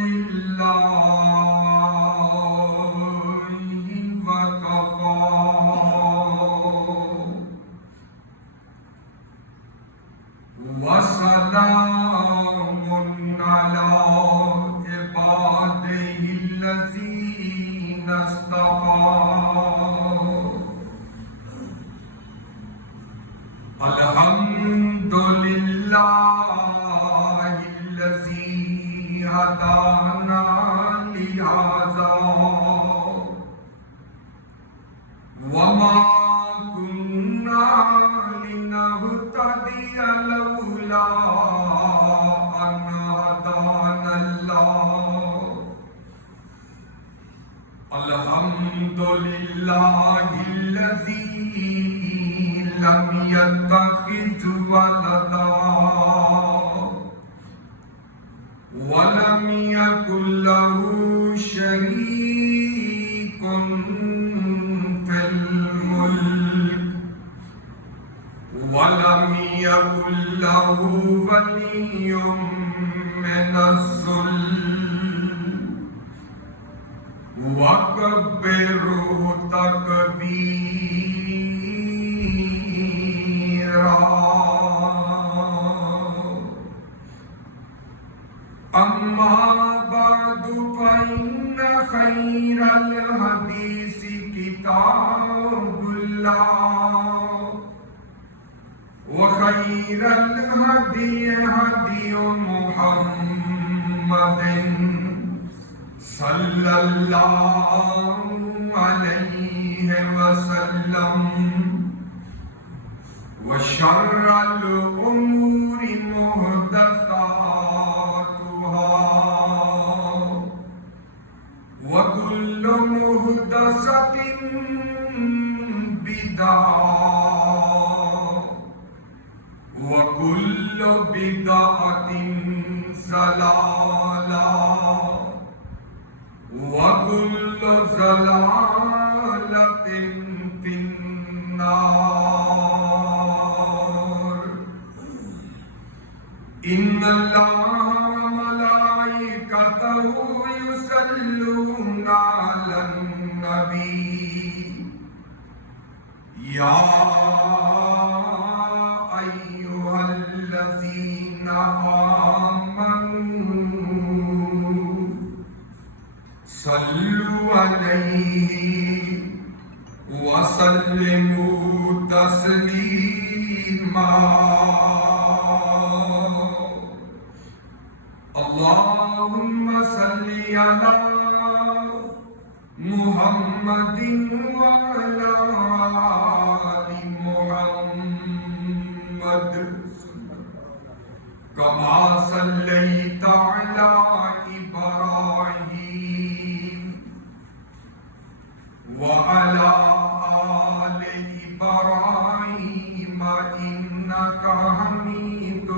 لله وكفى وسلام على عباده الذين اصطفى الحمد لله الذي هدانا لهذا وما كنا لنهتدي لولا أن هدانا الله الحمد لله الذي لم يتخذ ولدا ولم يكن له شريك في الملك ولم يكن له ولي من الذل وكبره تكبيرا أما بعد فإن خير الحديث كتاب الله وخير الهدي هدي محمد صلى الله عليه وسلم وشر الأمور محدثاتها وكل محدثة بدعة وكل بدعة ضلالة وكل ضلالة في النار إن الله وملائكته يصلون على النبي يا أيها الذين آمنوا صلوا عليه وسلموا تسليما اللهم صل على محمد وعلى آل محمد كما صليت على إبراهيم وعلى آل إبراهيم إنك حميد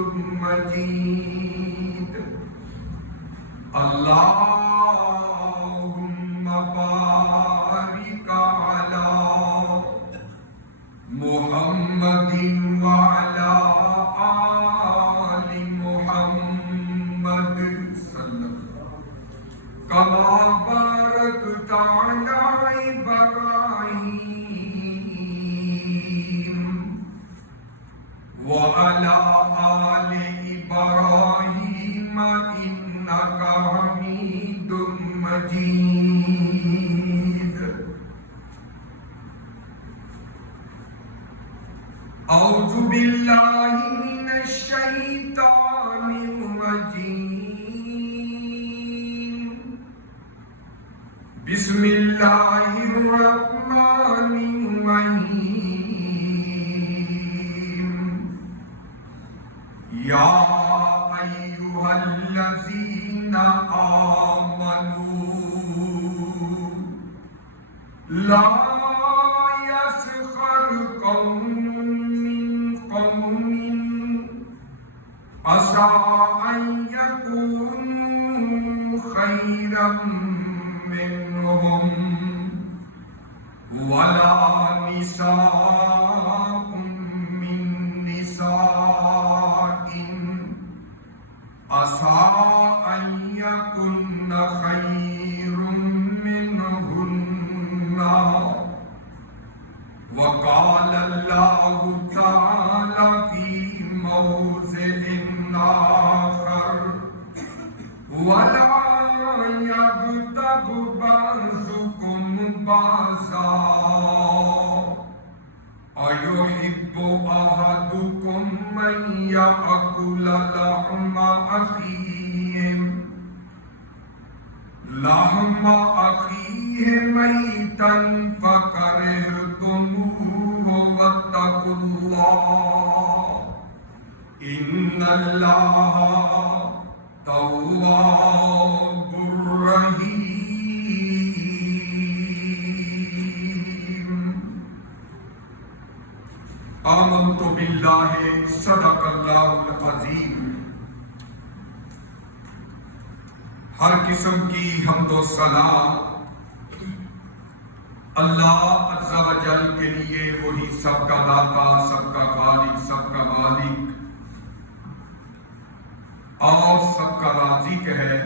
مجيد اللهم بارك على محمد وعلى آل محمد كما باركت على إبراهيم وعلى آل إبراهيم إنك حميد مجيد أعوذ بالله من الشيطان الرجيم بسم الله الرحمن الرحيم يا أيها الذين آمنوا لا يسخر قوم من قوم عسى أن يكونوا خيرا منهم ولا نساء من نساء عسى عسى أن يكن خير منهن وقال الله تعالى في موضع آخر ولا يغتب بعضكم بعضا أيحب أحدكم أن يأكل لحم أخيه ميتا فكرهتموه واتقوا الله إن الله تواب رحيم. آمنت بالله صدق الله العظیم. ہر قسم کی حمد و ثنا اللہ عز و جل کے لیے، وہی سب کا داتا، سب کا خالق، سب کا مالک اور سب کا رازق ہے.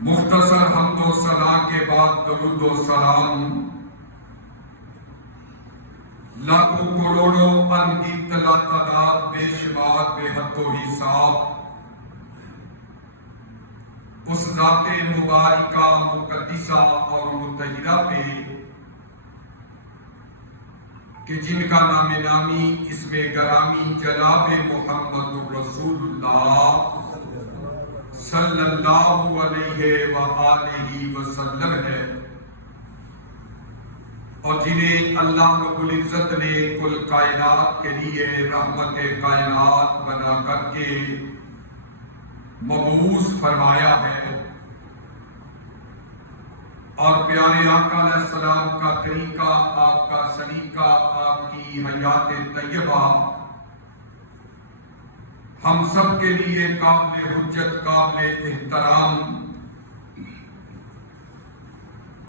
مختصر حمد و ثنا کے بعد درود و سلام لاکھوں کروڑوں انگنت لاتعداد بے شمار بے حد و حساب اس ذات مبارکہ مقدسہ اور مطہرہ پہ کہ جن کا نام نامی اسم گرامی جناب محمد الرسول اللہ صلی اللہ علیہ وآلہ وسلم ہے، اور جنہیں اللہ رب العزت نے کل کائنات کے لیے رحمت کائنات بنا کر کے مبعوث فرمایا ہے، اور پیارے آقا علیہ السلام کا طریقہ، آپ کا سلیقہ، آپ کی حیات طیبہ ہم سب کے لیے قابل حجت، قابل احترام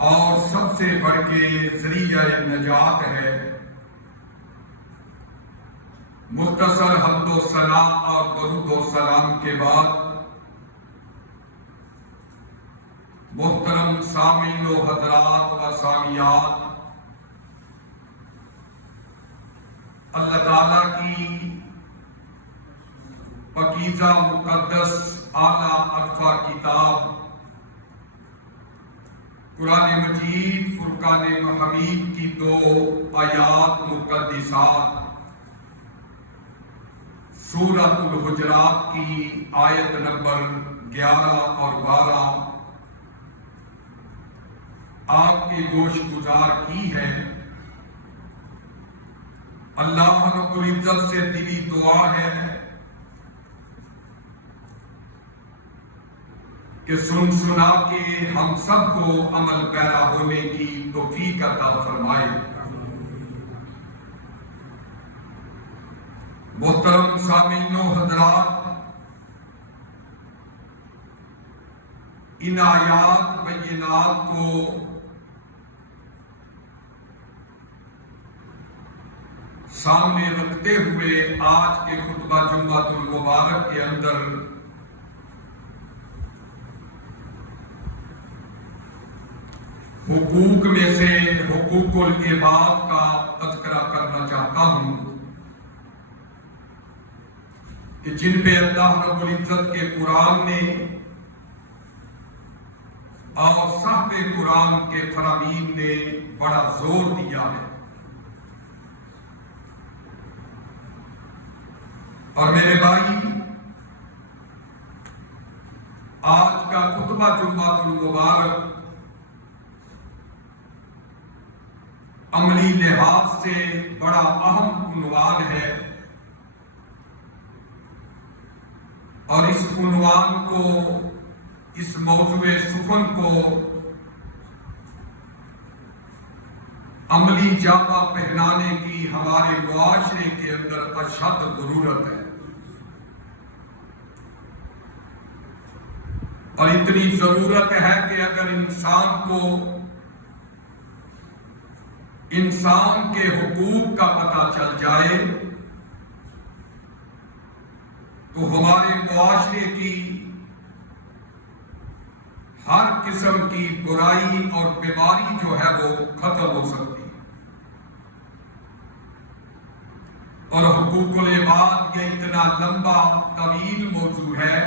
اور سب سے بڑھ کے ذریعہ نجات ہے. مختصر حمد و ثنا اور درود و سلام کے بعد محترم سامعین و حضرات و سامعات، اللہ تعالیٰ کی پاکیزہ مقدس اعلیٰ عرفہ کتاب قرآن مجید فرقان حمید کی 2 آیات مقدسات سورۃ الحجرات کی آیت نمبر 11 اور 12 آپ کی گوش گزار کی ہے. اللہ رب العزت سے دلی دعا ہے کہ سن سنا کے ہم سب کو عمل پیرا ہونے کی توفیق عطا فرمائے. محترم سامعین و حضرات، ان آیات بینات کو سامنے رکھتے ہوئے آج کے خطبہ جمعۃ المبارک کے اندر حقوق میں سے حقوق العباد کا تذکرہ کرنا چاہتا ہوں کہ جن پہ اللہ رب العزت کے قرآن نے اور صاحب قرآن کے فرامین نے بڑا زور دیا ہے. اور میرے بھائی، آج کا خطبہ جمعۃ المبارک عملی لحاظ سے بڑا اہم عنوان ہے، اور اس عنوان کو، اس موضوع سخن کو عملی جامہ پہنانے کی ہمارے معاشرے کے اندر اشد ضرورت ہے. اور اتنی ضرورت ہے کہ اگر انسان کے حقوق کا پتہ چل جائے تو تو ہمارے معاشرے کی ہر قسم کی برائی اور بیماری جو ہے وہ ختم ہو سکتی ہے۔ اور حقوق العباد یہ اتنا لمبا طویل موضوع ہے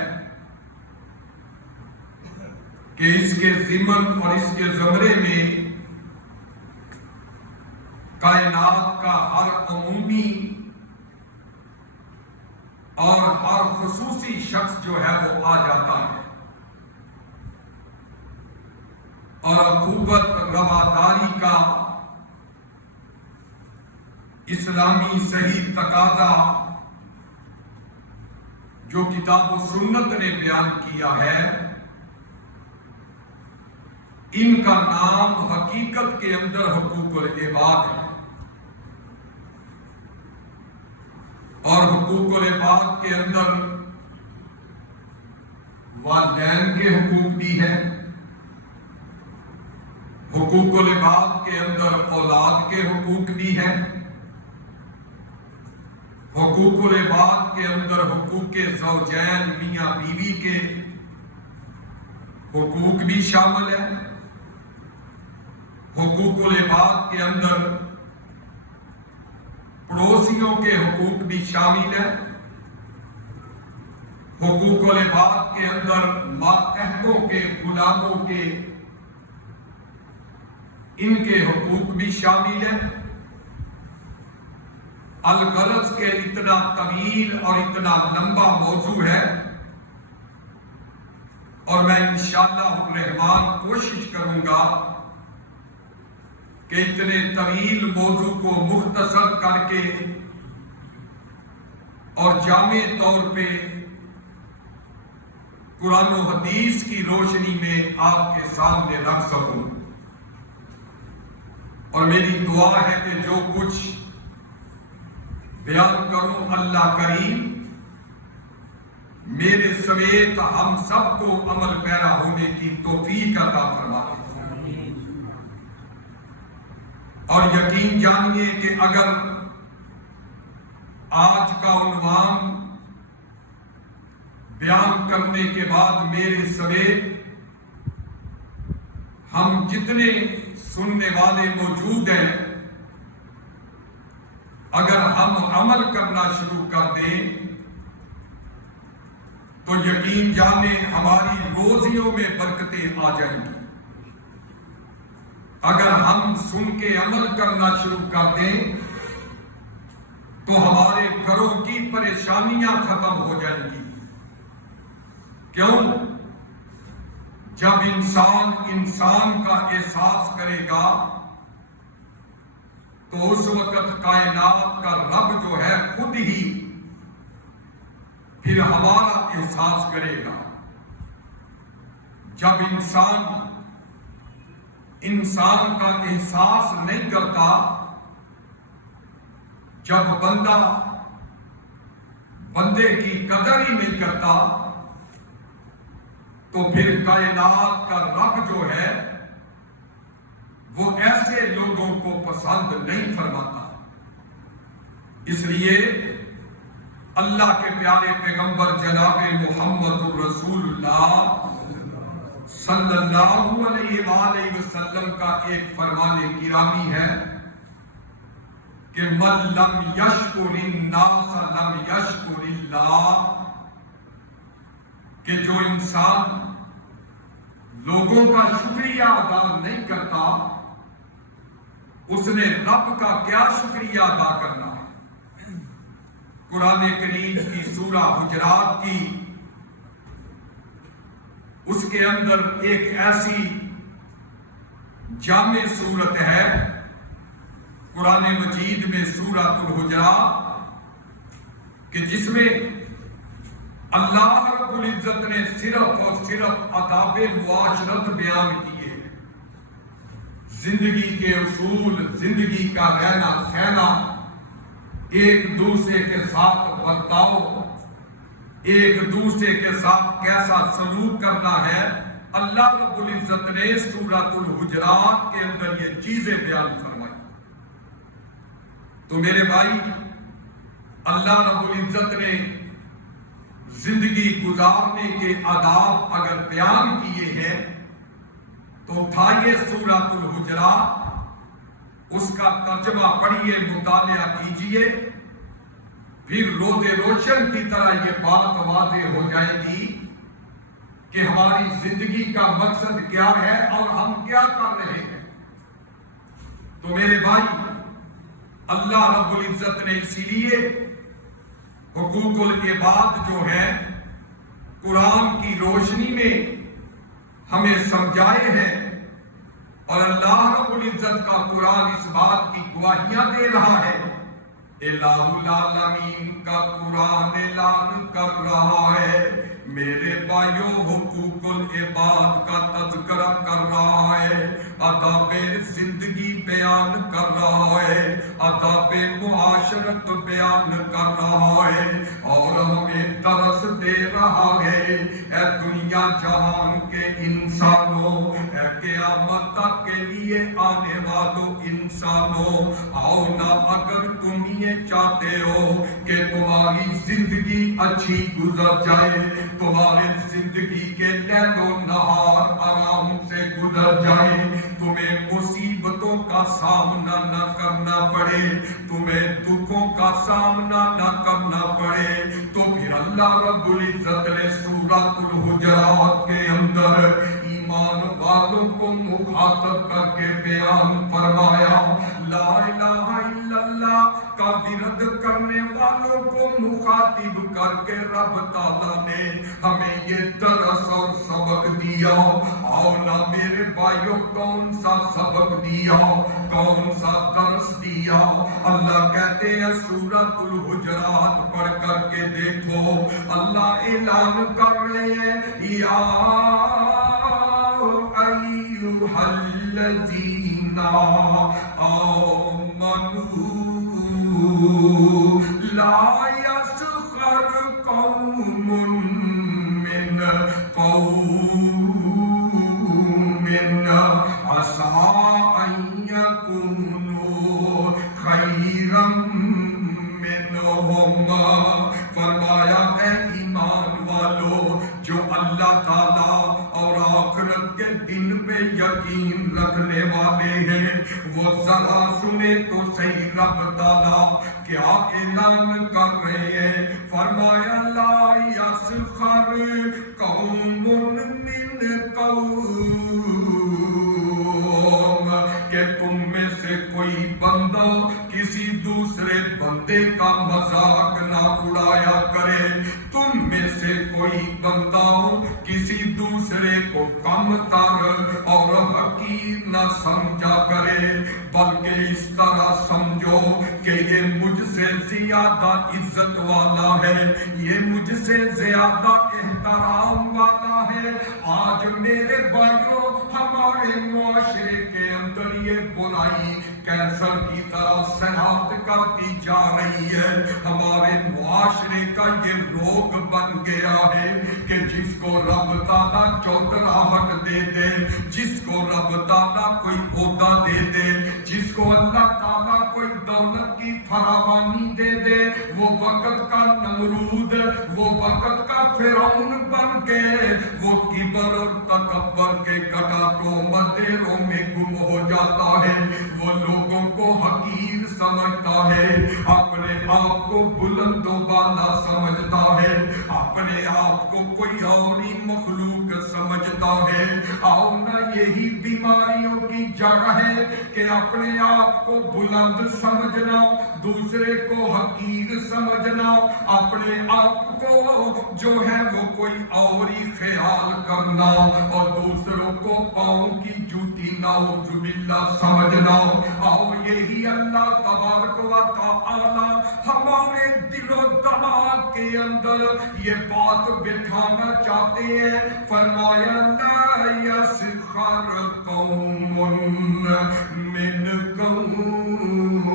کہ اس کے ضمن اور اس کے زمرے میں کائنات کا ہر عمومی اور ہر خصوصی شخص جو ہے وہ آ جاتا ہے، اور اخوت رواداری کا اسلامی صحیح تقاضا جو کتاب و سنت نے بیان کیا ہے، ان کا نام حقیقت کے اندر حقوق العباد ہے۔ اور حقوق العباد کے اندر والدین کے حقوق بھی ہیں، حقوق العباد کے اندر اولاد کے حقوق بھی ہیں، حقوق العباد کے اندر حقوق زوجین میاں بیوی کے حقوق بھی شامل ہیں، حقوق العباد کے اندر پڑوسیوں کے حقوق بھی شامل ہیں، حقوق العباد کے اندر ماتحتوں کے غلاموں کے ان کے حقوق بھی شامل ہیں۔ الغرض کے اتنا طویل اور اتنا لمبا موضوع ہے، اور میں انشاءاللہ الرحمن کوشش کروں گا کہ اتنے طویل موضوع کو مختصر کر کے اور جامع طور پہ قرآن و حدیث کی روشنی میں آپ کے سامنے رکھ سکوں۔ اور میری دعا ہے کہ جو کچھ بیان کروں اللہ کریم میرے سمیت ہم سب کو عمل پیرا ہونے کی توفیق عطا فرمائے۔ اور یقین جانیے کہ اگر آج کا عنوان بیان کرنے کے بعد میرے سمیت ہم جتنے سننے والے موجود ہیں اگر ہم عمل کرنا شروع کر دیں تو یقین جانیں ہماری روزیوں میں برکتیں آ جائیں گی۔ اگر ہم سن کے عمل کرنا شروع کر دیں تو ہمارے گھروں کی پریشانیاں ختم ہو جائیں گی۔ کیوں؟ جب انسان کا احساس کرے گا تو اس وقت کائنات کا رب جو ہے خود ہی پھر ہمارا احساس کرے گا۔ جب انسان کا احساس نہیں کرتا، جب بندے کی قدر ہی نہیں کرتا تو پھر کائنات کا رب جو ہے وہ ایسے لوگوں کو پسند نہیں فرماتا۔ اس لیے اللہ کے پیارے پیغمبر جناب محمد الرسول اللہ صلی اللہ علیہ وآلہ وسلم کا ایک فرمان گرامی ہے کہ من لم یشکر الناس لم یشکر اللہ، کہ جو انسان لوگوں کا شکریہ ادا نہیں کرتا اس نے رب کا کیا شکریہ ادا کرنا ہے۔ قرآن کریم کی سورہ حجرات کی اس کے اندر ایک ایسی جامع صورت ہے قرآن مجید میں سورہ الحجرات کہ جس میں اللہ رب العزت نے صرف اور صرف آداب معاشرت بیان کیے، زندگی کے اصول، زندگی کا رہنا سہنا، ایک دوسرے کے ساتھ برتاؤ، ایک دوسرے کے ساتھ کیسا سلوک کرنا ہے۔ اللہ رب العزت نے سورۃ الحجرات کے اندر یہ چیزیں بیان فرمائی۔ تو میرے بھائی، اللہ رب العزت نے زندگی گزارنے کے آداب اگر بیان کیے ہیں تو اٹھائیے سورۃ الحجرات، اس کا ترجمہ پڑھیے، مطالعہ کیجیے، پھر روز روشن کی طرح یہ بات واضح ہو جائے گی کہ ہماری زندگی کا مقصد کیا ہے اور ہم کیا کر رہے ہیں۔ تو میرے بھائی، اللہ رب العزت نے اسی لیے حقوق العباد جو ہے قرآن کی روشنی میں ہمیں سمجھائے ہیں، اور اللہ رب العزت کا قرآن اس بات کی گواہیاں دے رہا ہے۔ الہ العالمین کا قرآن اعلان کر رہا ہے، میرے بھائیوں، حقوق العباد کا تذکرہ کر رہا ہے، آداب زندگی بیان کر رہا ہے، آداب معاشرت بیان کر رہا ہے، اور ہمیں درس دے رہا ہے۔ اے دنیا جہان کے انسانوں، اے قیامت تک کے لیے آنے والوں انسانوں، آؤ نا، اگر تم یہ چاہتے ہو کہ تمہاری زندگی اچھی گزر جائے، تمہارے زندگی کے لیل و نہار آرام سے گزر جائے، تمہیں مصیبتوں کا سامنا نہ کرنا پڑے، تمہیں دکھوں کا سامنا نہ کرنا پڑے، تو پھر اللہ رب العزت نے سورۃ الحجرات کے اندر ایمان والوں کو مخاطب کر کے بیان فرمایا، لا الہ الا اللہ کا ورد کرنے والوں کو مخاطب کر کے رب تعالیٰ نے ہمیں یہ درس اور سبق دیا۔ اور نہ میرے بھائیوں، کون سا سبق دیا، کون سا درس دیا؟ اللہ کہتے ہیں سورۃ الحجرات پڑھ کر کے دیکھو، اللہ اعلان کر رہے ہیں، یا ایھا الذین آمنوا لا یسخر قوم من قوم عسى ان يكونوا خیرا منهم۔ فرمایا، اے ایمان والو جو اللہ تعالیٰ اور آخرت کے دن پہ یقین رکھنے والے ہیں، وہ ذرا سنے تو صحیح، رب تعالیٰ کیا اعلان کر رہے ہیں؟ فرمایا، لا یسخر قوم من قوم، کہ تم میں سے کوئی بندہ کسی دوسرے بندے کا مذاق نہ اڑایا کرے، تم میں سے کوئی بندہ کسی دوسرے کو کم تر اور حقیر نہ سمجھا کرے، بلکہ اس طرح سمجھو کہ یہ مجھ سے زیادہ عزت والا ہے، یہ مجھ سے زیادہ احترام والا ہے۔ آج میرے بھائیوں، ہمارے معاشرے کے اندر یہ برائی کینسر کی طرح سرایت کرتی جا رہی ہے۔ ہمارے معاشرے کا یہ روگ بن گیا ہے کہ جس کو رب تعالیٰ چوتراہٹ دے دے، جس کو رب تعالیٰ کوئی عہدہ دے دے، جس کو اللہ تعالیٰ کوئی دولت کی فراوانی دے دے، وہ وقت کا نمرود، وہ وقت کا فرعون بن کے وہ کبر اور تکبر کے کٹاٹوں مندروں میں گم ہو جاتا ہے، وہ لوگوں کو حقیر سمجھتا ہے، اپنے آپ کو بلند و بالا سمجھتا ہے، اپنے آپ کو کوئی اور ہی مخلوق سمجھتا ہے۔ آؤ نہ، یہی بیماریوں کی جڑ ہے کہ اپنے آپ کو بلند سمجھنا، دوسرے کو حقیر سمجھنا، اپنے آپ کو جو ہے وہ کوئی اور ہی خیال کرنا، اور دوسروں کو پاؤں کی جوتی نعوذ باللہ سمجھنا۔ آؤ، یہی اللہ تبارک و تعالی ہمارے دل و دماغ کے اندر یہ بات بٹھانا چاہتے ہیں۔ فرمایا، لا یسخر قوم من قوم،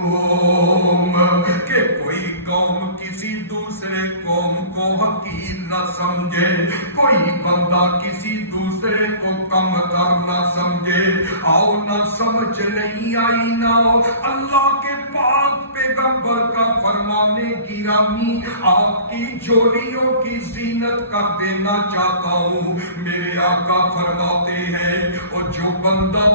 کہ کوئی قوم کسی دوسرے قوم کو حقیر نہ سمجھے، کوئی بندہ کسی دوسرے کو کم تر نہ سمجھے۔ آؤ نہ، سمجھ نہیں آئی نہ، اللہ کے پاک پیغمبر کا فرمانے گرامی آپ کی جوڑیوں کی زینت کر دینا چاہتا ہوں۔ میرے آقا فرماتے ہیں اور جو بندہ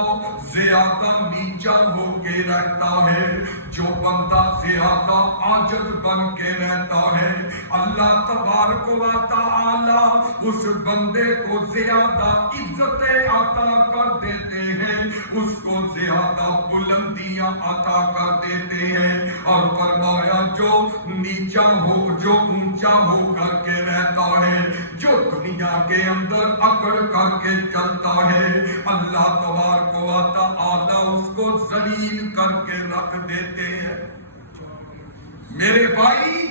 زیادہ نیچا ہو کے رہتا ہے، جو بندہ زیادہ عاجز بن کے رہتا ہے، اللہ تبارک و تعالی اس بندے کو زیادہ عزتیں عطا کر دیتے ہیں، اس کو زیادہ بلندیاں عطا کر دیتے ہیں۔ اور فرمایا جو نیچا ہو، جو اونچا ہو کر کے رہتا ہے، جو دنیا کے اندر اکڑ کر کے چلتا ہے، اللہ تبارک و تعالی اس کو ذلیل کر کے رکھ دیتے ہیں۔ میرے بھائی،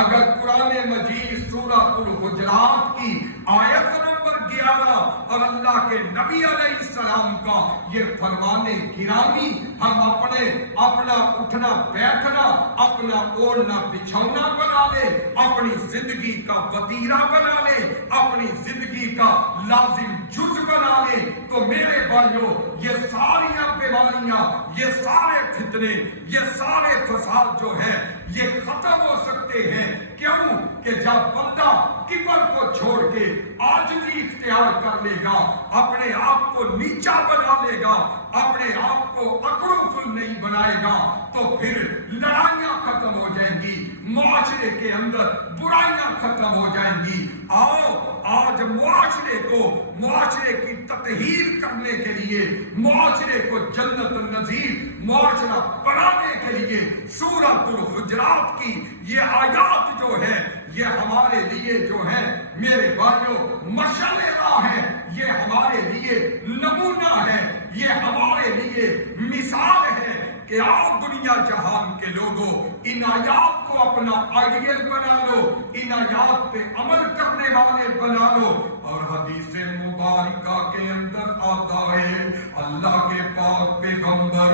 اگر قرآن مجید سورۃ الحجرات کی آیت نمبر 11 اور اللہ کے نبی علیہ السلام کا یہ فرمانے گرامی ہم اپنا اٹھنا بیٹھنا، اپنا اوڑھنا بچھونا بنا لے، اپنی زندگی کا وتیرہ بنا لے، اپنی زندگی کا لازم جز بنا لے، تو میرے بھائیوں یہ ساری بیماریاں، یہ سارے فتنے، یہ سارے فساد جو ہے یہ ختم ہو سکتے ہیں۔ کیوں کہ جب بندہ کبر کو چھوڑ کے عاجزی اختیار کر لے گا، اپنے آپ کو نیچا بنا لے گا، اپنے آپ کو اکڑ و فل نہیں بنائے گا، تو پھر لڑائیاں ختم ہو جائیں گی، معاشرے کے اندر برائیاں ختم ہو جائیں گی۔ آؤ آج معاشرے کی تطہیر کرنے کے لیے، معاشرے کو جنت نظیر معاشرہ بنانے کے لیے سورۃ الحجرات کی یہ آیات جو ہے یہ ہمارے لیے جو ہے میرے بھائیوں مشعل راہ ہے، یہ ہمارے لیے نمونہ ہے، یہ ہمارے لیے مثال ہے کہ آؤ دنیا جہان کے لوگوں ان آیات کو اپنا آئیڈیل بنا لو، ان آیات پہ عمل کرنے والے بنا لو۔ اور حدیث مبارکہ کے اندر آتا ہے اللہ کے پاک پیغمبر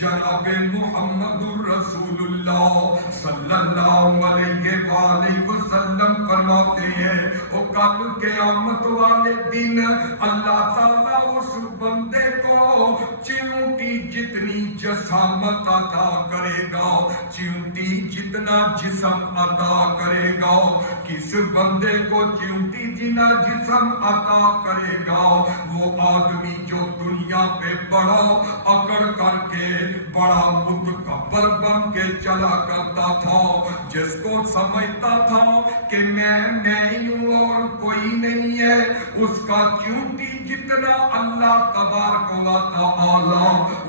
جناب محمد الرسول اللہ صلی اللہ علیہ وآلہ وسلم فرماتے ہیں وہ کل قیامت والے دن اللہ تعالیٰ اس بندے کو چیونٹی جتنی جسامت عطا کرے گا، چیونٹی جتنا جسم عطا کرے گا، کس بندے کو چیونٹی جتنا جسم عطا کرے گا، وہ آدمی جو دنیا پہ بڑا اکڑ کر کے بڑا متکبر بن کے چلا کرتا تھا، جس کو سمجھتا تھا کہ میں ہی ہوں اور کوئی نہیں ہے، اس کا چیونٹی جتنا اللہ تبارک و تعالی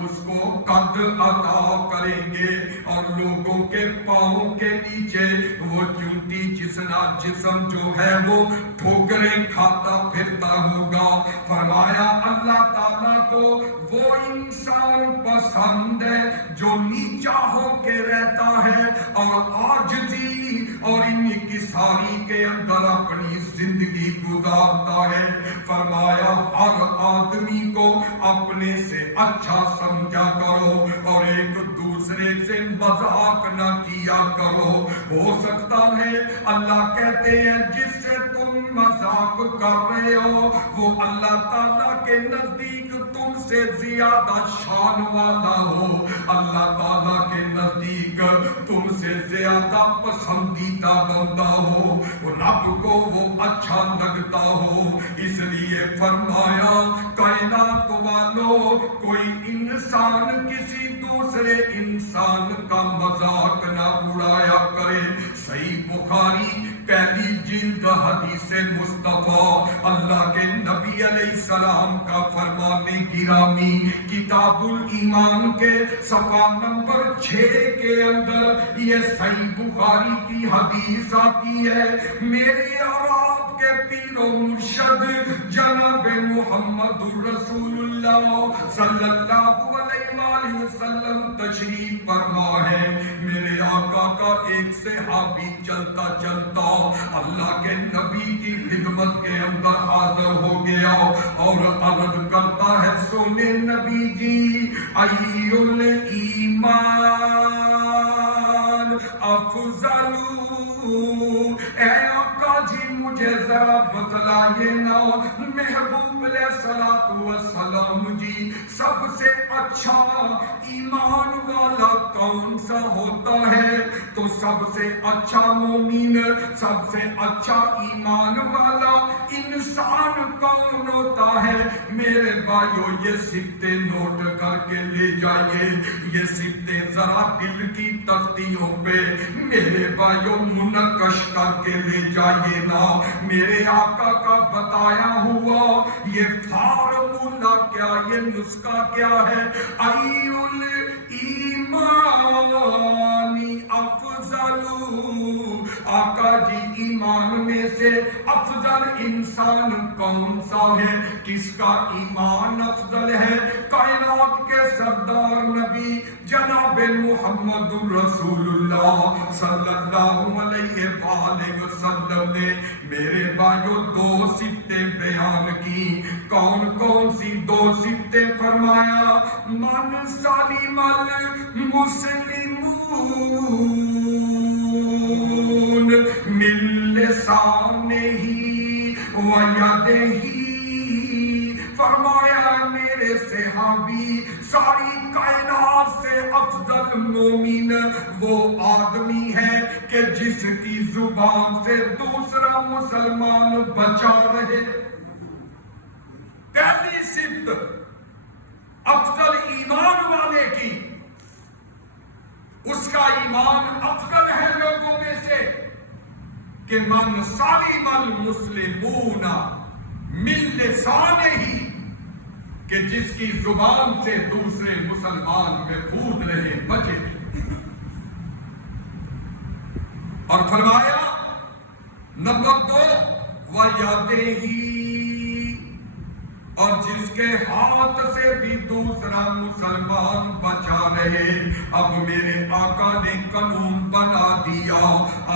اس کو قد عطا کریں گے، اور لوگوں کے پاؤں کے نیچے وہ چیونٹی جتنا جسم جو ہے وہ ٹھوکریں کھاتا پھرتا ہوگا۔ فرمایا اللہ تعالیٰ کو وہ انسان پسند ہے جو نیچا ہو کے رہتا ہے اور عاجزی اور انکساری کے اندر اپنی زندگی گزارتا ہے۔ فرمایا ہر آدمی کو اپنے سے اچھا سمجھا کرو اور ایک دوسرے سے مذاق نہ کیا کرو۔ ہو سکتا ہے اللہ کہتے ہیں جس سے تم مذاق کر رہے ہو وہ اللہ تعالیٰ کے نزدیک تم سے زیادہ شان والا ہو، اللہ تعالیٰ کے نزدیک تم سے زیادہ پسندیدہ بندہ ہو، رب کو وہ اچھا لگتا ہو۔ اس لیے فرمایا کائنات والو کوئی انسان کسی دوسرے انسان کا مذاق نہ اڑایا کرے۔ صحیح بخاری پہلی جلد حدیث مصطفیٰ اللہ کے نبی علیہ السلام کا فرمانے گرامی کتاب الایمان کے صفحہ نمبر 6 کے اندر یہ صحیح بخاری کی حدیث آتی ہے۔ میرے اور آپ کے پیر و مرشد جناب محمد الرسول اللہ صلی اللہ علیہ وآلہ وسلم تشریف فرما ہے۔ میرے آقا کا ایک صحابی چلتا چلتا اللہ کے نبی کی خدمت کے اندر حاضر ہو گیا اور عرض کرتا ہے سونے نبی جی ای الایمان افضل، اے آقا جی مجھے ذرا بتلائیے نا محبوب علیہ الصلوۃ والسلام جی سب سے اچھا ایمان والا کون سا ہوتا ہے؟ تو سب سے اچھا مومن، سب سے اچھا ایمان والا انسان کون ہوتا ہے؟ میرے بھائیو یہ سکتے نوٹ کر کے لے جائیے، یہ سکتے ذرا دل کی تختیوں پہ میرے بھائیو منقش کر کے لے جائیے نا۔ میرے آقا کا بتایا ہوا یہ فارمولا کیا، یہ نسخہ کیا ہے؟ ای الایمانی افضل، آقا جی ایمان میں سے افضل انسان کون سا ہے؟ کس کا ایمان افضل ہے؟ کائنات کے سردار نبی جناب محمد رسول اللہ صلی اللہ علیہ وآلہ وسلم نے میرے بھائیو دو صفتیں بیان کی۔ کون کون سی دو صفتیں؟ فرمایا من سلم المسلمون من لسانہ ویدہ، فرمایا میرے صحابی ساری کائنات سے افضل مومن وہ آدمی ہے کہ جس کی زبان سے دوسرا مسلمان بچا رہے۔ پہلی صفت افضل ایمان والے کی، اس کا ایمان افضل ہے لوگوں میں سے کہ من سلم المسلمون من لسانہ، کہ جس کی زبان سے دوسرے مسلمان محفوظ رہے، بچے۔ اور فرمایا نمبر 2 وَيَدَيْهِ، اور جس کے ہاتھ سے بھی دوسرا مسلمان بچا رہے۔ اب میرے آقا نے قانون بنا دیا،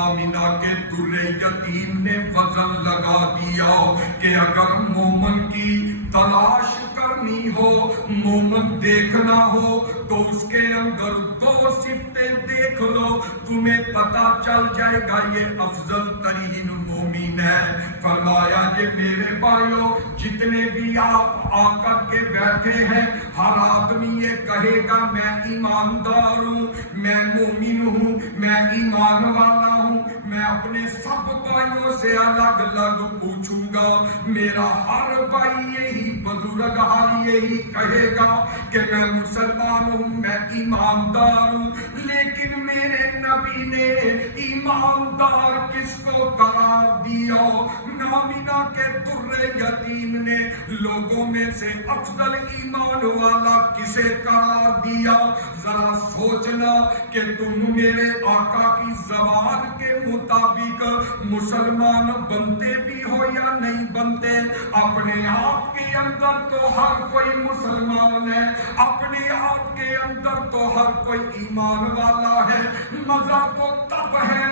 آمینہ کے در یتیم نے وزن لگا دیا کہ اگر مومن کی تلاش کرنی ہو، مومن دیکھنا ہو تو اس کے اندر دو صفتیں دیکھ لو، تمہیں پتا چل جائے گا یہ افضل ترین مومن ہے۔ فرمایا یہ میرے بھائیو جتنے بھی آپ آ کر کے بیٹھے ہیں، ہر آدمی یہ کہے گا میں ایماندار ہوں، میں مومن ہوں، میں ایمان والا ہوں۔ میں اپنے سب بھائیوں سے الگ الگ پوچھوں گا، میرا ہر بھائی یہی بزرگ حال یہی کہے گا کہ میں مسلمان ہوں، میں ایماندار ہوں، لیکن میرے نبی نے ایماندار کس کو قرار دیا؟ آمینہ کے در یتیم نے لوگوں میں سے افضل ایمان والا کسے قرار دیا؟ ذرا سوچنا کہ تم میرے آقا کی زبان کے مطابق مسلمان بنتے بھی ہو یا نہیں بنتے؟ اپنے آپ کے اندر تو ہر کوئی مسلمان ہے، اپنے آپ کے اندر تو ہر کوئی ایمان والا ہے، مزہ تو تب ہے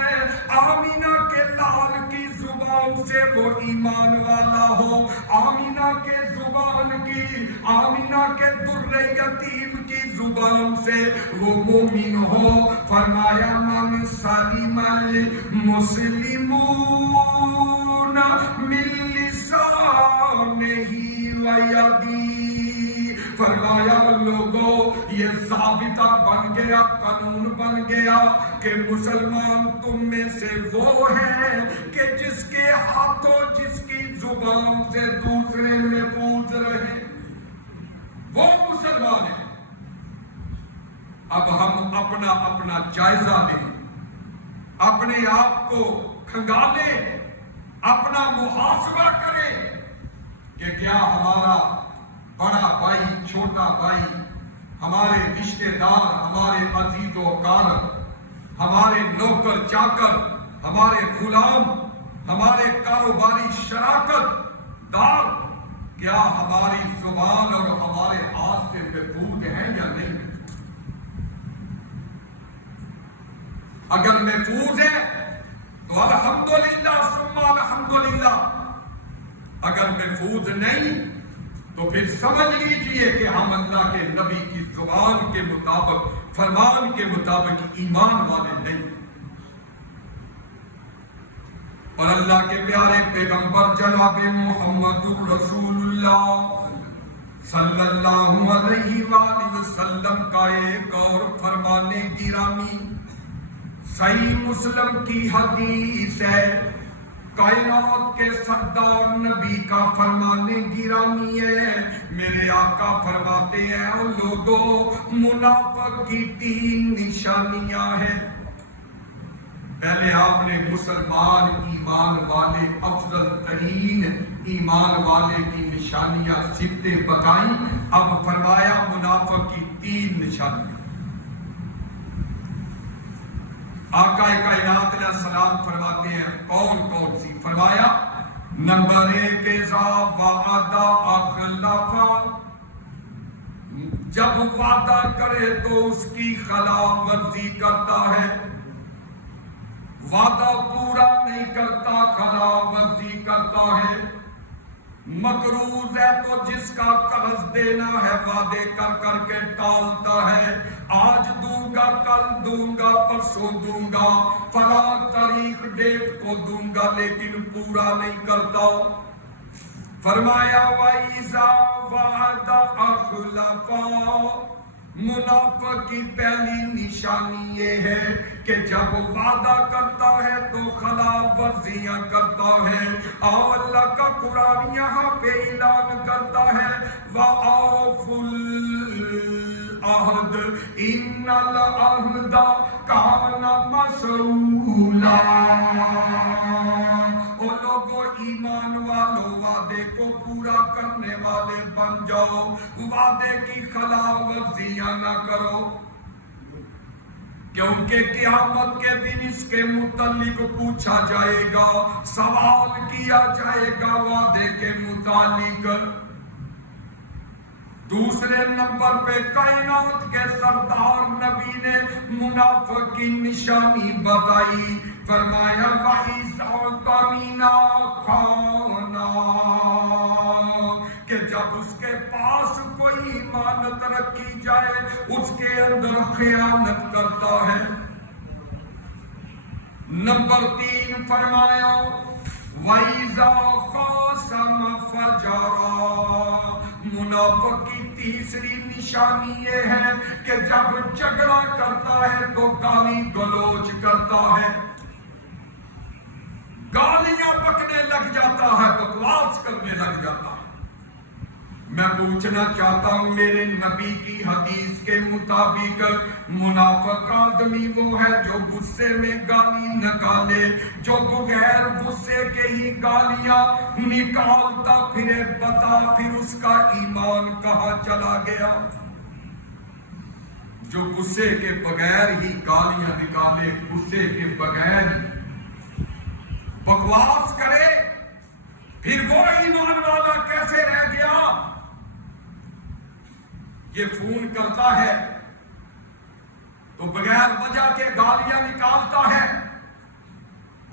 آمینہ کے لال کی زبان سے وہ ایمان والا ہو، آمینہ کے زبان کی، آمینہ کے در یتیم کی زبان سے وہ مومن ہو۔ فرمایا من سلم المسلمون من لسانہ ویدہ، فرمایا لوگوں یہ ضابطہ بن گیا، قانون بن گیا کہ مسلمان تم میں سے وہ ہے کہ جس کے ہاتھوں جس کی زبان سے دوسرے محفوظ رہے، وہ مسلمان ہے۔ اب ہم اپنا اپنا جائزہ لیں، اپنے آپ کو کھنگالیں، اپنا محاسبہ کریں کہ کیا ہمارا بڑا بھائی، چھوٹا بھائی، ہمارے رشتے دار، ہمارے عزیز و اقارب، ہمارے نوکر چاکر، ہمارے غلام، ہمارے کاروباری شراکت دار، کیا ہماری زبان اور ہمارے ہاتھ سے محفوظ ہے یا نہیں؟ اگر محفوظ ہے تو الحمدللہ ثم الحمدللہ، اگر محفوظ نہیں تو پھر سمجھ لیجئے کہ ہم اللہ کے نبی کی زبان کے مطابق، فرمان کے مطابق ایمان والے نہیں۔ اور اللہ کے پیارے پیغمبر جناب محمد رسول اللہ صلی اللہ علیہ وآلہ وسلم کا ایک اور فرمانے گرامی صحیح مسلم کی حدیث ہے، کائنات کے سردار نبی کا فرمانے گرامی ہے، میرے آقا فرماتے ہیں او لوگوں، منافق کی 3 نشانیاں ہیں۔ پہلے آپ نے مسلمان ایمان والے افضل ترین ایمان والے کی نشانیاں صفتیں بتائیں، اب فرمایا منافق کی 3 نشانیاں۔ آقا کائنات علیہ السلام فرماتے ہیں کون کون سی؟ فرمایا نمبر 1 اذا وعد اخلف، جب وعدہ کرے تو اس کی خلاف ورزی کرتا ہے، وعدہ پورا نہیں کرتا، خلاف ورزی کرتا ہے۔ مقروض ہے تو جس کا قرض دینا ہے وعدے کر کر کے ٹالتا ہے، آج دوں گا، کل دوں گا، پرسوں دوں گا، فلاں تاریخ ڈیٹ کو دوں گا، لیکن پورا نہیں کرتا۔ فرمایا وَإِذَا وَعَدَ أَخْلَفَ، منافق کی پہلی نشانی یہ ہے کہ جب وعدہ کرتا ہے تو خلاف ورزیاں کرتا ہے، اور اللہ کا قرآن یہاں پہ اعلان کرتا ہے وَأَوْفُوا الْعَهْدَ إِنَّ الْعَهْدَ كَانَ مَسْئُولًا۔ او لوگوں، ایمان والو، وعدے کو پورا کرنے والے بن جاؤ، وعدے کی خلاف ورزیاں نہ کرو، کیونکہ قیامت کے دن اس کے متعلق پوچھا جائے گا، سوال کیا جائے گا وعدے کے متعلق۔ دوسرے نمبر پہ کائنات کے سردار نبی نے منافق کی نشانی بتائی، فرمایا وَإِذَا اؤْتُمِنَ خَانَ، کہ جب اس کے پاس کوئی امانت رکھی جائے اس کے اندر خیانت کرتا ہے۔ نمبر 3 فرمایا وَإِذَا خَاصَمَ فَجَرَ، منافق کی تیسری نشانی یہ ہے کہ جب جھگڑا کرتا ہے تو گالی گلوچ کرتا ہے، گالیاں بکنے لگ جاتا ہے، بکواس کرنے لگ جاتا ہے۔ میں پوچھنا چاہتا ہوں، میرے نبی کی حدیث کے مطابق منافق آدمی وہ ہے جو غصے میں گالی نکالے، جو بغیر غصے کے ہی گالیاں نکالتا پھرے، بتا پھر اس کا ایمان کہاں چلا گیا؟ جو غصے کے بغیر ہی گالیاں نکالے، غصے کے بغیر بکواس کرے، پھر وہ ایمان والا کیسے رہ گیا؟ یہ فون کرتا ہے تو بغیر وجہ کے گالیاں نکالتا ہے۔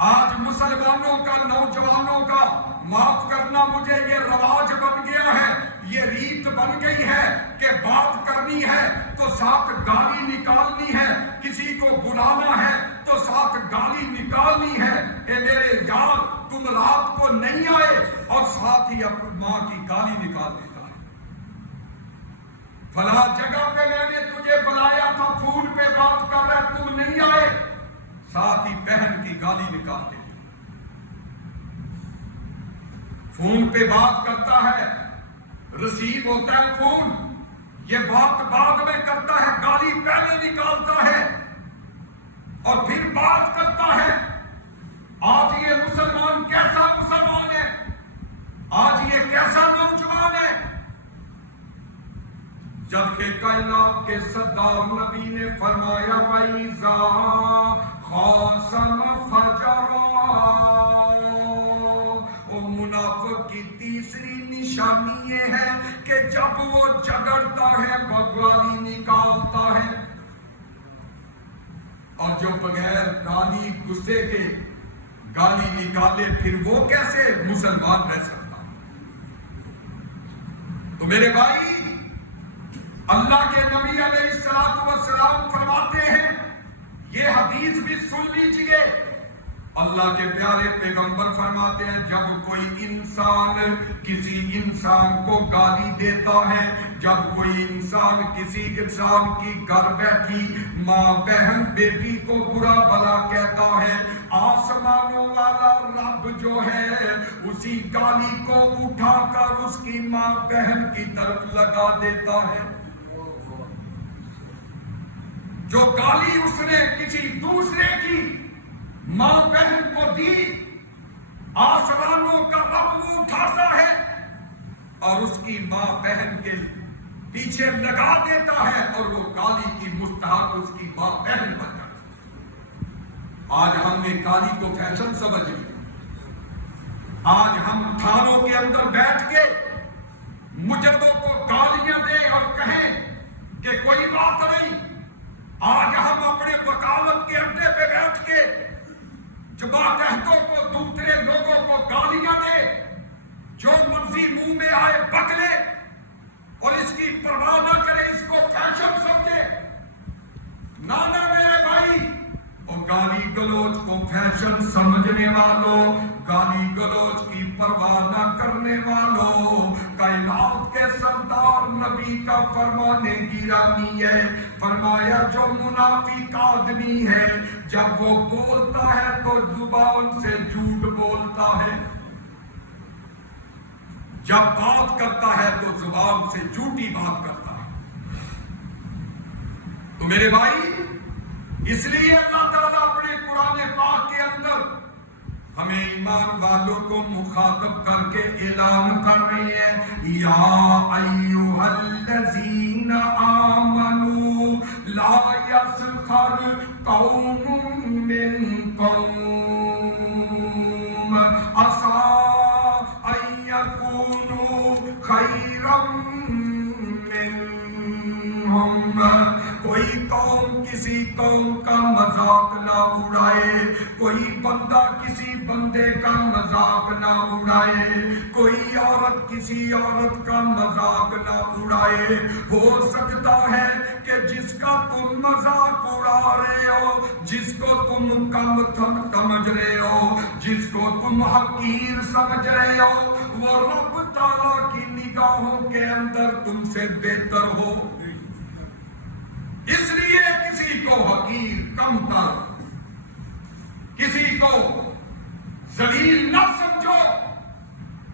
آج مسلمانوں کا، نوجوانوں کا، معاف کرنا مجھے، یہ رواج بن گیا ہے، یہ ریت بن گئی ہے کہ بات کرنی ہے تو ساتھ گالی نکالنی ہے، کسی کو بلانا ہے تو ساتھ گالی نکالنی ہے کہ میرے یار تم رات کو نہیں آئے، اور ساتھ ہی اپنی ماں کی گالی نکال دیتا ہے۔ فلاں جگہ پہ میں نے تجھے بلایا تھا، فون پہ بات کر رہا تم نہیں آئے، ساتھ ہی بہن کی گالی نکال دیتا۔ فون پہ بات کرتا ہے، ریسیو ہوتا ہے فون، یہ بات بعد میں کرتا ہے، گالی پہلے نکالتا ہے اور پھر بات کرتا ہے۔ آج یہ مسلمان کیسا مسلمان ہے؟ آج یہ کیسا نوجوان ہے؟ جبکہ کائنات کے سردار نبی نے فرمایا وَإِذَا خَاصَمَ فَجَرَ، اور منافق کی تیسری نشانی یہ ہے کہ جب وہ جھگڑتا ہے بگالی نکالتا ہے، اور جو بغیر گالی غصے کے گالی نکالے پھر وہ کیسے مسلمان رہ سکتا؟ تو میرے بھائی، اللہ کے نبی علیہ السلام فرماتے ہیں، یہ حدیث بھی سن لیجئے، اللہ کے پیارے پیغمبر فرماتے ہیں جب کوئی انسان کسی انسان کو گالی دیتا ہے، جب کوئی انسان کسی انسان کی گھر بیٹھی ماں بہن بیٹی کو برا بھلا کہتا ہے، آسمانوں والا رب جو ہے اسی گالی کو اٹھا کر اس کی ماں بہن کی طرف لگا دیتا ہے۔ جو گالی اس نے کسی دوسرے کی ماں بہن کو دی، آسمانوں کا رب اٹھاتا ہے اور اس کی ماں بہن کے پیچھے لگا دیتا ہے، اور وہ گالی کی مستحق اس کی ماں بہن بن جاتی ہے۔ آج ہم نے گالی کو فیشن سمجھ لیا۔ آج ہم تھانوں کے اندر بیٹھ کے مجرموں کو گالیاں دیں اور کہیں کہ کوئی بات نہیں۔ آج ہم اپنے وکالت کے اڈے پہ بیٹھ کے ماتحتوں کو دوسرے لوگوں کو گالیاں دے، جو مرضی منہ میں آئے بکلے اور اس کی پرواہ نہ کرے، اس کو فیشن سمجھے۔ نانا میرے بھائی، وہ گالی گلوچ کو فیشن سمجھنے والوں، گالی گلوچ کی پرواہ نہ کرنے والوں، کائنات کے سردار نبی کا فرمان گرامی ہے، فرمایا جو منافق آدمی ہے جب وہ بولتا ہے تو زبان سے جھوٹ بولتا ہے، جب بات کرتا ہے تو زبان سے جھوٹی بات کرتا ہے۔ تو میرے بھائی، اس لیے اللہ تعالیٰ اپنے قرآن پاک کے اندر ہمیں ایمان والوں کو مخاطب کر کے اعلان کر رہی ہے، یا ایھا الذین آمنوا لا یسخر قوم من قوم عسیٰ ان یکونوا خیرا منہم۔ کوئی قوم کسی قوم کا مذاق نہ اڑائے، کوئی بندہ کسی بندے کا مذاق نہ اڑائے، کوئی عورت کسی عورت کا مذاق نہ اڑائے۔ ہو سکتا ہے کہ جس کا تم مذاق اڑا رہے ہو، جس کو تم کم سمجھ رہے ہو، جس کو تم حقیر سمجھ رہے ہو، وہ رب تعالیٰ کی نگاہوں کے اندر تم سے بہتر ہو۔ اس لیے کسی کو حقیر، کمتر، کسی کو ذلیل نہ سمجھو۔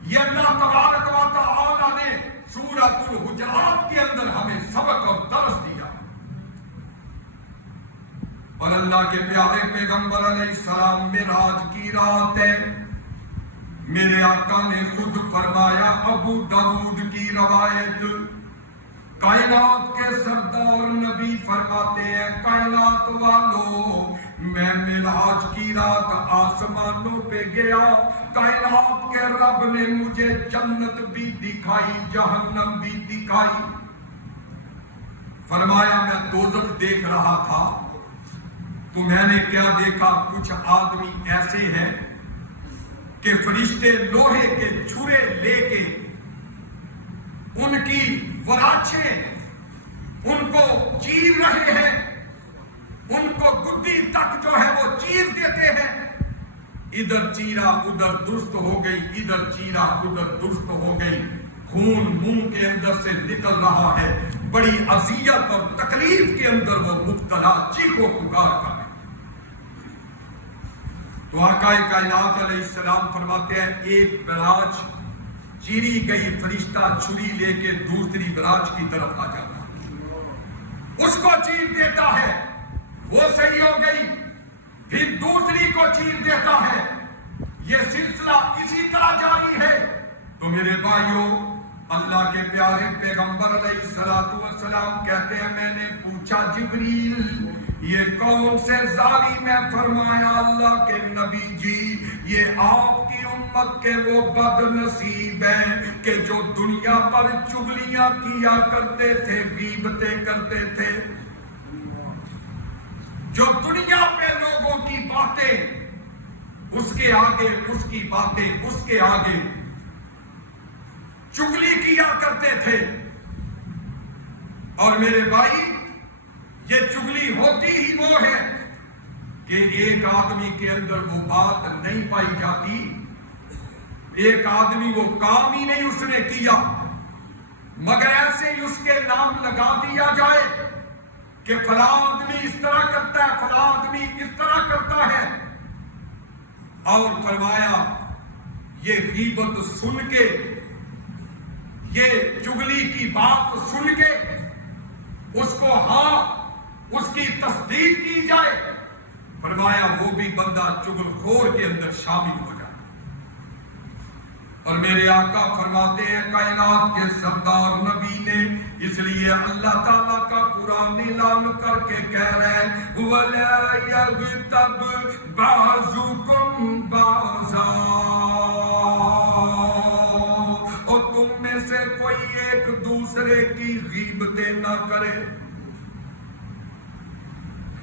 یہ اللہ تبارک و تعالی نے سورۃ الحجرات کے اندر ہمیں سبق اور درس دیا۔ اور اللہ کے پیارے پیغمبر علیہ السلام معراج کی رات ہے، میرے آقا نے خود فرمایا، ابو داؤد کی روایت، کائنات کے سردار نبی فرماتے ہیں، کائنات والوں میں معراج کی رات آسمانوں پہ گیا، کائنات کے رب نے مجھے جنت بھی دکھائی، جہنم بھی دکھائی۔ فرمایا میں دوزخ دیکھ رہا تھا تو میں نے کیا دیکھا، کچھ آدمی ایسے ہیں کہ فرشتے لوہے کے چھرے لے کے ان کی وراچیں ان کو چیر رہے ہیں، ان کو گدی تک جو ہے وہ چیر دیتے ہیں، ادھر چیرا ادھر درست ہو گئی، ادھر چیرا ادھر درست ہو گئی، خون منہ کے اندر سے نکل رہا ہے، بڑی اذیت اور تکلیف کے اندر وہ مبتلا چیخو پکار کر۔ تو آقا کائنات علیہ السلام فرماتے ہیں، ایک براج چیری گئی فرشتہ چھری لے کے دوسری براج کی طرف آ جاتا، اس کو چیر دیتا ہے، وہ صحیح ہو گئی، پھر دوسری کو چیر دیتا ہے، یہ سلسلہ اسی طرح جاری ہے۔ تو میرے بھائیوں، اللہ کے پیارے پیغمبر علیہ السلام کہتے ہیں، میں نے پوچھا جبریل یہ کون سے ظالم ہے؟ فرمایا اللہ کے نبی جی یہ آپ کی امت کے وہ بد نصیب ہیں کہ جو دنیا پر چغلیاں کیا کرتے تھے، غیبتیں کرتے تھے، جو دنیا پہ لوگوں کی باتیں اس کے آگے، اس کی باتیں اس کے آگے چغلی کیا کرتے تھے۔ اور میرے بھائی، یہ چغلی ہوتی ہی وہ ہے کہ ایک آدمی کے اندر وہ بات نہیں پائی جاتی، ایک آدمی وہ کام ہی نہیں اس نے کیا، مگر ایسے ہی اس کے نام لگا دیا جائے کہ فلاں آدمی اس طرح کرتا ہے، فلاں آدمی اس طرح کرتا ہے، اور فرمایا یہ غیبت سن کے، یہ چغلی کی بات سن کے اس کو اس کی تصدیق کی جائے، فرمایا وہ بھی بندہ چغل خور کے اندر شامل ہو جائے۔ اور میرے آقا فرماتے ہیں کائنات کے سردار نبی نے، اس لیے اللہ تعالیٰ کا قرآن اعلان کر کے کہہ رہے ہیں وَلَا يَغْتَبْ بَعْضُكُمْ بَعْضًا، اور تم میں سے کوئی ایک دوسرے کی غیبتیں نہ کرے۔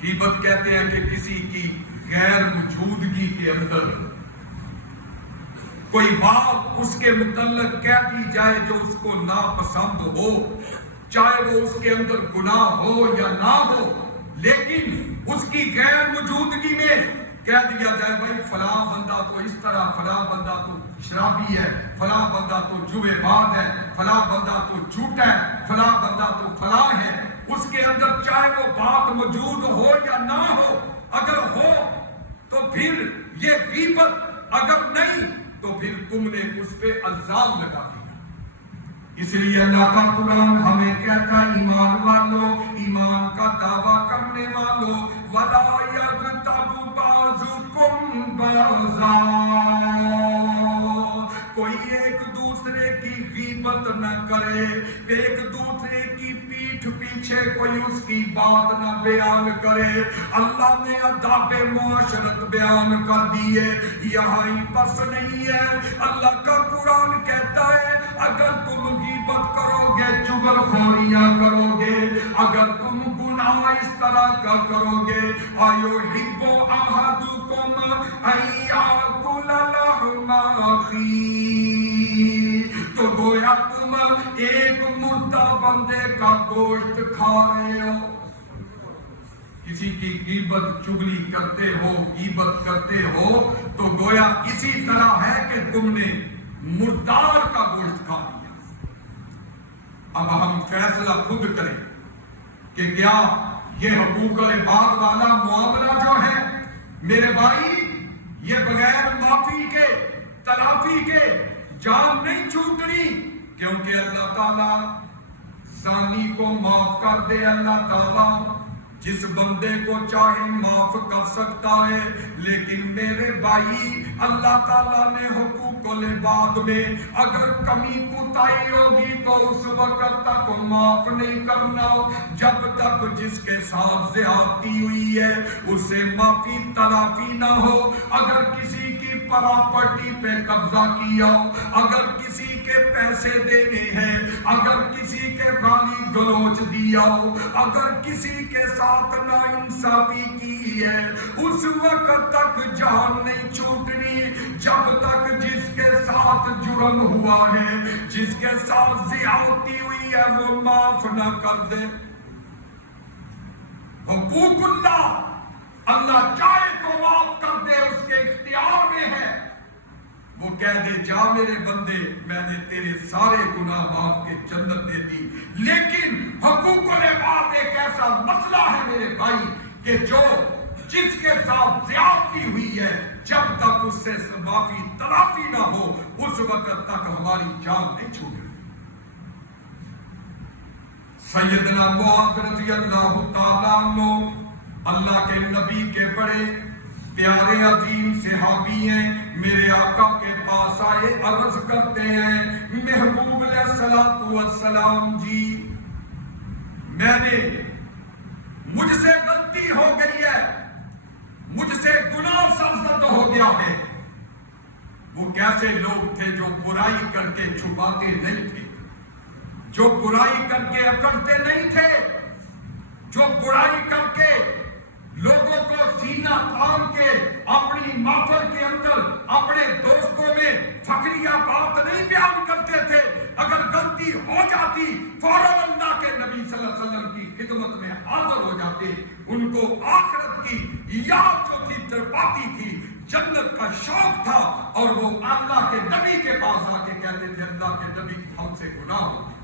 غیبت کہتے ہیں کہ کسی کی غیر موجودگی کے اندر کوئی بات اس کے متعلق کہہ دی جائے جو اس کو ناپسند ہو، چاہے وہ اس کے اندر گناہ ہو یا نہ ہو، لیکن اس کی غیر موجودگی میں کہہ دیا جائے بھائی فلاں بندہ تو اس طرح، فلاں بندہ تو شرابی ہے، فلاں بندہ تو جوے باز ہے، فلاں بندہ تو جھوٹا ہے، فلاں بندہ تو فلاں ہے۔ اس کے اندر چاہے وہ بات موجود ہو یا نہ ہو، اگر ہو تو پھر یہ غیبت، اگر نہیں تو پھر تم نے اس پہ الزام لگا دیا۔ اس لیے اللہ کا قرآن ہمیں کہتا ہے ایمان والو، ایمان کا دعویٰ کرنے والو، وَلَا يَغْتَبْ بَعْضُكُمْ بَعْضًا، کوئی ایک دوسرے کی غیبت نہ کرے، ایک دوسرے کی پیٹھ پیچھے کوئی اس کی بات نہ بیان کرے۔ اللہ نے آداب معاشرت بیان کر دیے، یہاں ہی بس نہیں ہے۔ اللہ کا قرآن کہتا ہے اگر تم غیبت کرو گے، چغل خوریاں کرو گے، اگر تم گناہ اس طرح کا کرو گے، أَيُحِبُّ أَحَدُكُمْ أَن يَأْكُلَ لَحْمَ أَخِيهِ، تو گویا تم ایک مردہ بندے کا گوشت کھا رہے ہو۔ کسی کی غیبت چغلی کرتے ہو، غیبت کرتے ہو تو گویا اسی طرح ہے کہ تم نے مردار کا گوشت کھا لیا۔ اب ہم فیصلہ خود کریں کہ کیا یہ حقوق العباد والا معاملہ جو ہے میرے بھائی، یہ بغیر معافی کے، تلافی کے جان نہیں چھوٹنی، کیونکہ اللہ تعالیٰ زانی کو معاف کر دے، اللہ تعالیٰ جس بندے کو چاہے معاف کر سکتا ہے، لیکن میرے بھائی اللہ تعالیٰ نے حقوق العباد میں اگر کمی کوتاہی ہوگی تو اس وقت تک معاف نہیں کرنا جب تک جس کے ساتھ زیادتی ہوئی ہے اسے معافی تلافی نہ ہو۔ اگر کسی کی پراپرٹی پہ قبضہ کیا ہو، اگر کسی کے پیسے دینے ہیں، اگر کسی کے گالی گلوچ دیا ہو، اگر کسی کے ساتھ ناانصافی کی ہے، اس وقت تک جان نہیں چھوٹنی جب تک جس کے ساتھ جرم ہوا ہے، جس کے ساتھ زیادتی ہوئی ہے وہ معاف نہ کر دے۔ حقوق اللہ چاہے تو معاف کر دے، اس کے اختیار میں ہے۔ وہ کہہ دے جا میرے بندے، میں نے تیرے سارے گناہ معاف کے جنت دے دی، لیکن حقوق العباد ایک ایسا مسئلہ ہے میرے بھائی کہ جو جس کے ساتھ زیادتی ہوئی ہے جب تک اس سے معافی تلافی نہ ہو اس وقت تک ہماری جان نہیں چھوٹے۔ سیدنا معاذ رضی اللہ تعالیٰ عنہ اللہ کے نبی کے بڑے پیارے عظیم صحابی ہیں، میرے آقا کے پاس آئے، عرض کرتے ہیں محبوب علیہ الصلوۃ والسلام جی، مجھ سے غلطی ہو گئی ہے، مجھ سے گناہ سرزد ہو گیا ہے۔ وہ کیسے لوگ تھے جو برائی کر کے چھپاتے نہیں تھے، جو برائی کر کے اکڑتے نہیں تھے، جو برائی کر کے لوگوں کو سینہ تان کے اپنی محفل کے اندر اپنے دوستوں میں فخریہ بات نہیں بیان کرتے تھے، اگر غلطی ہو جاتی فوراً اللہ کے نبی صلی اللہ علیہ وسلم کی خدمت میں حاضر ہو جاتے. ان کو آخرت کی یاد جو تھی تڑپاتی تھی، جنت کا شوق تھا، اور وہ اللہ کے نبی کے پاس آ کے کہتے تھے اللہ کے نبی ہم سے گناہ ہو گیا.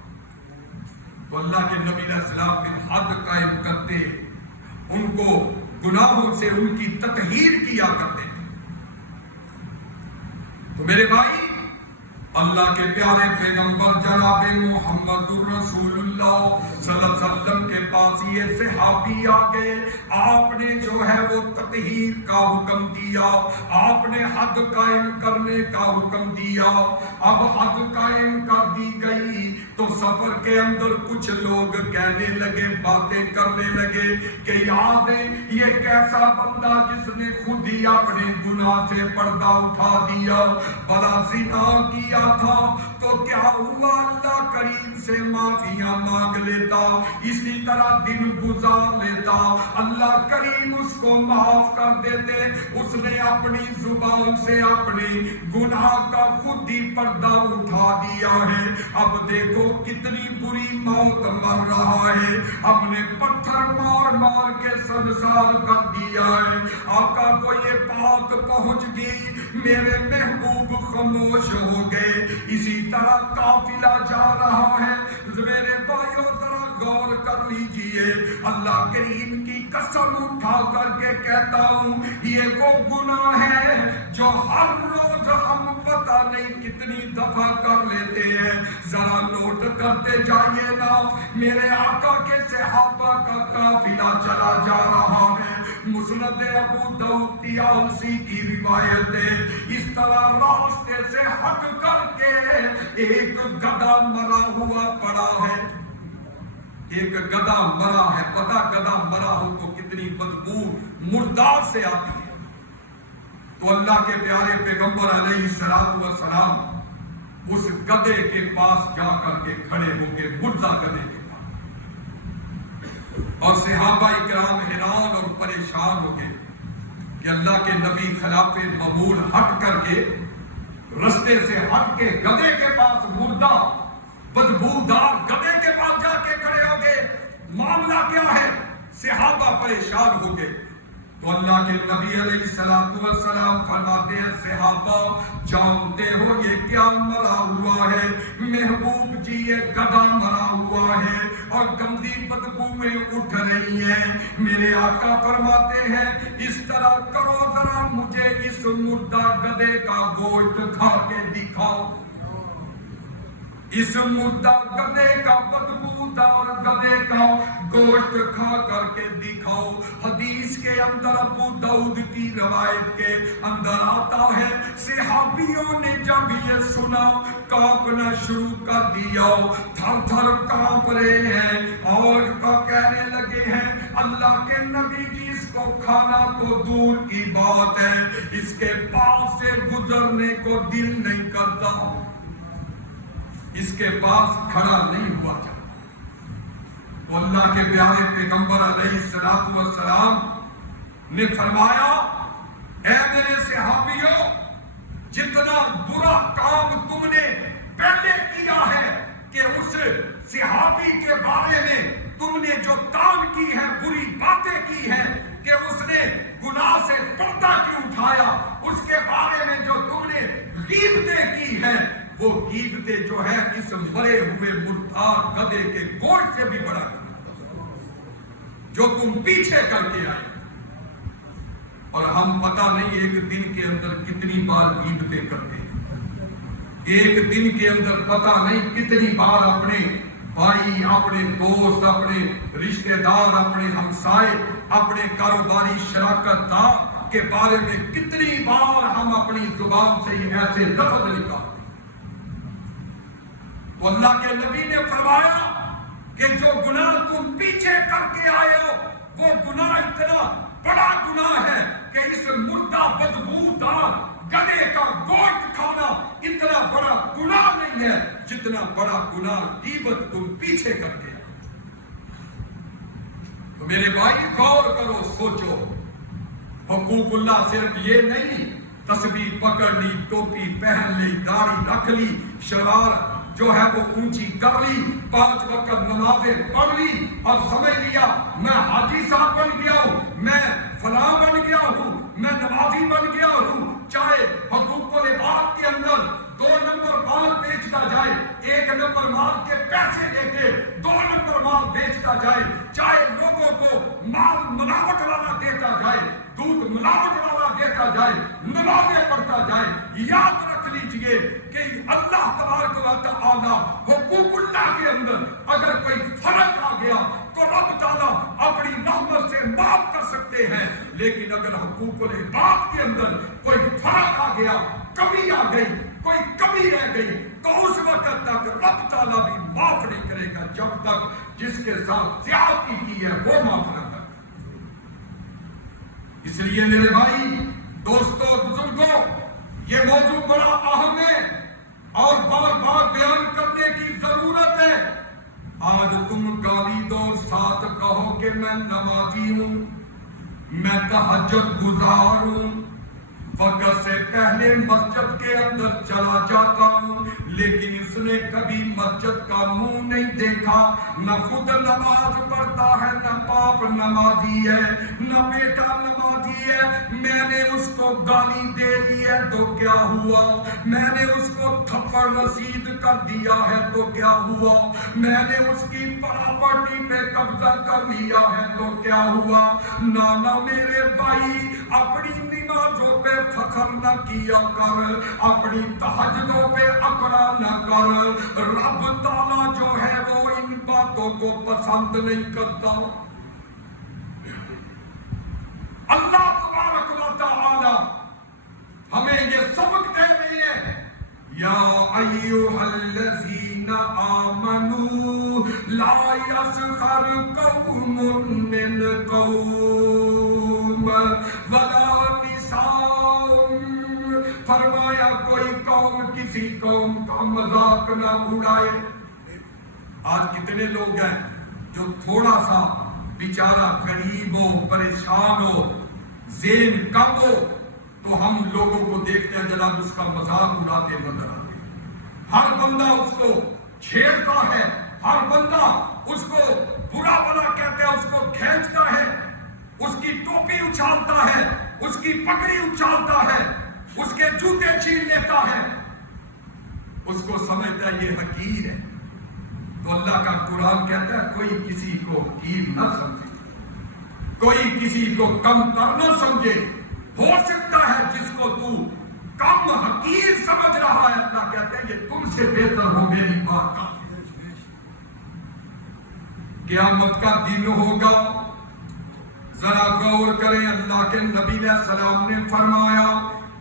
تو اللہ کے نبی علیہ السلام پھر حد قائم کرتے، ان کو گناہوں سے ان کی تطہیر کیا کرتے تھے. تو میرے بھائی، اللہ کے پیارے پیغمبر جناب محمد الرسول اللہ صلی اللہ علیہ وسلم کے پاس یہ صحابی آ گئے. آپ نے جو ہے وہ تطہیر کا حکم دیا، آپ نے حد قائم کرنے کا حکم دیا. اب حد قائم کر دی گئی تو سفر کے اندر کچھ لوگ کہنے لگے، باتیں کرنے لگے کہ یاد ہے یہ کیسا بندہ جس نے خود ہی اپنے گناہ سے پردہ اٹھا دیا، بڑا زنا کیا تھا، تو کیا ہوا اللہ کریم سے معافیاں مانگ لیتا، اسی طرح دن گزار لیتا، اللہ کریم اس کو معاف کر دیتے. اس نے اپنی زبان سے اپنے گناہ کا خود ہی پردہ اٹھا دیا ہے. اب دیکھو کتنی بری موت مر رہا ہے، اپنے پتھر مار مار کے سنسار کر دیا ہے. آقا کو یہ بات پہنچ گئی، میرے محبوب خاموش ہو گئے. اسی طرح قافلہ جا رہا ہے. میرے بھائیو ذرا غور کر لیجئے، اللہ کریم کی قسم اٹھا کر کے کہتا ہوں یہ وہ گناہ ہے جو ہر روز ہم پتہ نہیں کتنی دفعہ کر لیتے ہیں. ذرا نوٹ کرتے جائیے نا، میرے آقا کے صحابہ کا قافلہ چلا جا رہا ہے. مسند ابو داؤد طیالسی کی روایت ہے، اس طرح راستے سے ہٹ کر کے ایک گدھا مرا ہوا پڑا ہے. ایک گدھا مرا ہے. پتہ گدھا مرا ہو تو کتنی بدبو مردار سے آتی ہے. تو اللہ کے پیارے پیغمبر علیہ السلام اس گدھے کے پاس جا کر کے کھڑے ہو کے مردہ گدھے کے پاس، اور صحابہ کرام حیران اور پریشان ہو گئے کہ اللہ کے نبی خلاف معمول ہٹ کر کے، رستے سے ہٹ کے گدھے کے پاس، مردہ بدبودار گدھے کے پاس جا کے کھڑے ہو گئے. معاملہ کیا ہے؟ صحابہ پریشان ہو گئے. تو اللہ کے نبی علیہ السلام فرماتے ہیں صحابہ جانتے ہو یہ کیا مرا ہوا ہے؟ محبوب جی یہ گدھا مرا ہوا ہے اور گندی بدبویں اٹھ رہی ہیں. میرے آقا فرماتے ہیں اس طرح کرو، ذرا مجھے اس مردہ گدھے کا گوشت کھا کے دکھاؤ. اس مردہ گدھے کا بدبودار گدھے کا گوشت کھا کر کے دکھاؤ. حدیث کے اندر ابو داؤد کی روایت کے اندر آتا ہے صحابیوں نے جب یہ سنا کانپنا شروع کر دیا، تھر تھر کانپ رہے ہیں اور کہنے لگے ہیں اللہ کے نبی جی اس کو کھانا تو دور کی بات ہے، اس کے پاس سے گزرنے کو دل نہیں کرتا، اس کے پاس کھڑا نہیں ہوا جاتا. تو اللہ کے پیارے پیغمبر علیہ السلام نے فرمایا اے میرے صحابیوں، جتنا برا کام تم نے پہلے کیا ہے کہ اس صحابی کے بارے میں تم نے جو کام کی ہے، بری باتیں کی ہیں کہ اس نے گناہ سے پردہ کیوں اٹھایا، اس کے بارے میں جو تم نے غیبتیں کی ہیں، وہ غیبتیں جو ہے اس مرے ہوئے مردار گدھے کے گوشت سے بھی بڑا جو تم پیچھے کر کے آئے. اور ہم پتہ نہیں ایک دن کے اندر کتنی بار غیبتیں کرتے ہیں، ایک دن کے اندر پتہ نہیں کتنی بار اپنے بھائی، اپنے دوست، اپنے رشتہ دار، اپنے ہمسائے، اپنے کاروباری شراکت دار کے بارے میں کتنی بار ہم اپنی زبان سے ایسے لفظ نکالتے. تو اللہ کے نبی نے فرمایا کہ جو گناہ تم پیچھے کر کے آئے ہو وہ گناہ اتنا بڑا گناہ ہے کہ اس مردہ بدبودار گدھے کا گوشت کھانا اتنا بڑا گناہ نہیں ہے جتنا بڑا گناہ غیبت تم پیچھے کر کے. تو میرے بھائی غور کرو، سوچو، حقوق اللہ صرف یہ نہیں تسبیح پکڑ لی، ٹوپی پہن لی، داڑھی رکھ لی، شلوار جو ہے وہ اونچی کر لی، 5 وقت نمازیں پڑھ لی اور سمجھ لیا میں حاجی صاحب بن گیا ہوں، میں فلاں بن گیا ہوں، میں نمازی بن گیا ہوں، چاہے حقوق العباد کے اندر 2 نمبر مال بیچتا جائے، 1 نمبر مال کے پیسے لے کے 2 نمبر مال بیچتا جائے، چاہے لوگوں کو مال ملاوٹ والا دیتا جائے، دودھ ملاوٹ والا دیتا جائے، نمازیں پڑھتا جائے، یاد رکھ لیجئے کہ اللہ تبارک و تعالی حقوق اللہ کے اندر اگر کوئی فرق آ گیا تو رب تعالیٰ اپنی رحمت سے معاف کر سکتے ہیں، لیکن اگر حقوق العباد کے اندر کوئی فرق آ گیا، کمی آ گئی، کوئی کمی رہ گئی، تو اس وقت تک رب تعالیٰ بھی معاف نہیں کرے گا جب تک جس کے ساتھ زیادتی کی ہے وہ معاف نہ کرے۔ اس لیے میرے بھائی، دوستوں، بزرگوں، یہ موضوع بڑا اہم ہے اور بار بار بیان کرنے کی ضرورت ہے۔ آج تم گالی دو، ساتھ کہو کہ میں نمازی ہوں، میں تہجد گزار ہوں، وقت سے پہلے مسجد کے اندر چلا جاتا ہوں، لیکن اس نے کبھی مسجد کا منہ نہیں دیکھا، نہ خود نماز پڑھتا ہے، نہ باپ نمازی ہے، نہ بیٹا نمازی ہے، میں نے اس کو گالی دے دی ہے تو کیا ہوا، میں نے اس کو تھپڑ رسید کر دیا ہے تو کیا ہوا، میں نے اس کی پراپرٹی پہ قبضہ کر لیا ہے تو کیا ہوا۔ نانا میرے بھائی، اپنی نمازوں پہ فخر نہ کیا کر، اپنی تہجدوں پہ اکڑا نہ کر، رب تعالیٰ جو ہے وہ ان باتوں کو پسند نہیں کرتا۔ اللہ تبارک و تعالی ہمیں یہ سبق دے رہی ہے، یا ایھا الذین آمنوا لا یسخر قوم من قوم ولا فرمایا کوئی قوم کسی قوم کا مذاق نہ اڑائے۔ آج کتنے لوگ ہیں جو تھوڑا سا بیچارہ غریب ہو، پریشان ہو، ذہن کم ہو تو ہم لوگوں کو دیکھتے ہیں جناب اس کا مذاق اڑاتے نظر آتے ہیں۔ ہر بندہ اس کو چھیڑتا ہے، ہر بندہ اس کو برا بلا کہتا ہے، اس کو کھینچتا ہے، اس کی ٹوپی اچھالتا ہے، اس کی پگڑی اچھالتا ہے، اس کے جوتے چھین لیتا ہے، اس کو سمجھتا ہے یہ حقیر ہے۔ تو اللہ کا قرآن کہتا ہے کوئی کسی کو حقیر نہ سمجھے، کوئی کسی کو کم تر نہ سمجھے۔ ہو سکتا ہے جس کو تو کم حقیر سمجھ رہا ہے، اللہ کہتا ہے یہ تم سے بہتر ہو میری بات کا۔ قیامت کا دن ہوگا، ذرا غور کریں، اللہ کے نبی علیہ السلام نے فرمایا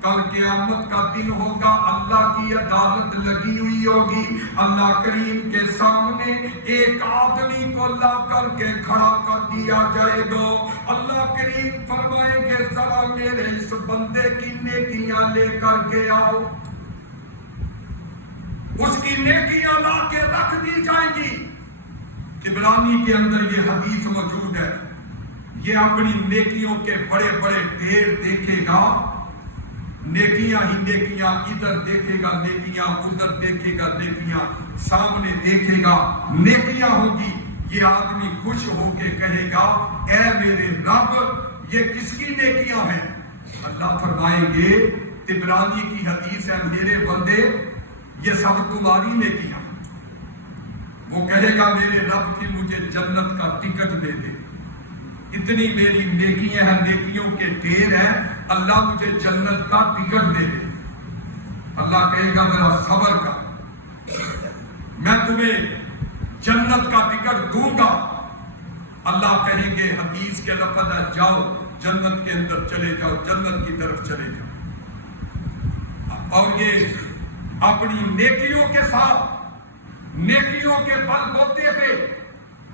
کل قیامت کا دن ہوگا، اللہ کی عدالت لگی ہوئی ہوگی، اللہ کریم کے سامنے ایک آدمی کو لا کر کے کھڑا کر دیا جائے گا، اللہ کریم فرمائیں گے ذرا میرے اس بندے کی نیکیاں لے کر کے آؤ، اس کی نیکیاں لا کے رکھ دی جائیں گی۔ عبرانی کے اندر یہ حدیث موجود ہے، یہ اپنی نیکیوں کے بڑے بڑے ڈھیر دیکھے گا، نیکیاں ہی نیکیاں، ادھر دیکھے گا نیکیاں، ادھر دیکھے گا نیکیاں، سامنے دیکھے گا نیکیاں ہوگی۔ یہ آدمی خوش ہو کے کہے گا اے میرے رب یہ کس کی نیکیاں ہیں؟ اللہ فرمائیں گے، طبرانی کی حدیث ہے، میرے بندے یہ سب تمہاری نیکیاں۔ وہ کہے گا میرے رب کی مجھے جنت کا ٹکٹ دے دے، اتنی میری نیکیاں ہیں، نیکیوں کے ڈھیر ہیں، اللہ مجھے جنت کا ٹکٹ دے دے۔ اللہ کہے گا ذرا صبر کر، میں تمہیں جنت کا ٹکٹ دوں گا۔ اللہ کہیں گے، حدیث کے لفظ ہے، جاؤ جنت کے اندر چلے جاؤ، جنت کی طرف چلے جاؤ۔ اور یہ اپنی نیکیوں کے ساتھ، نیکیوں کے بل بوتے پہ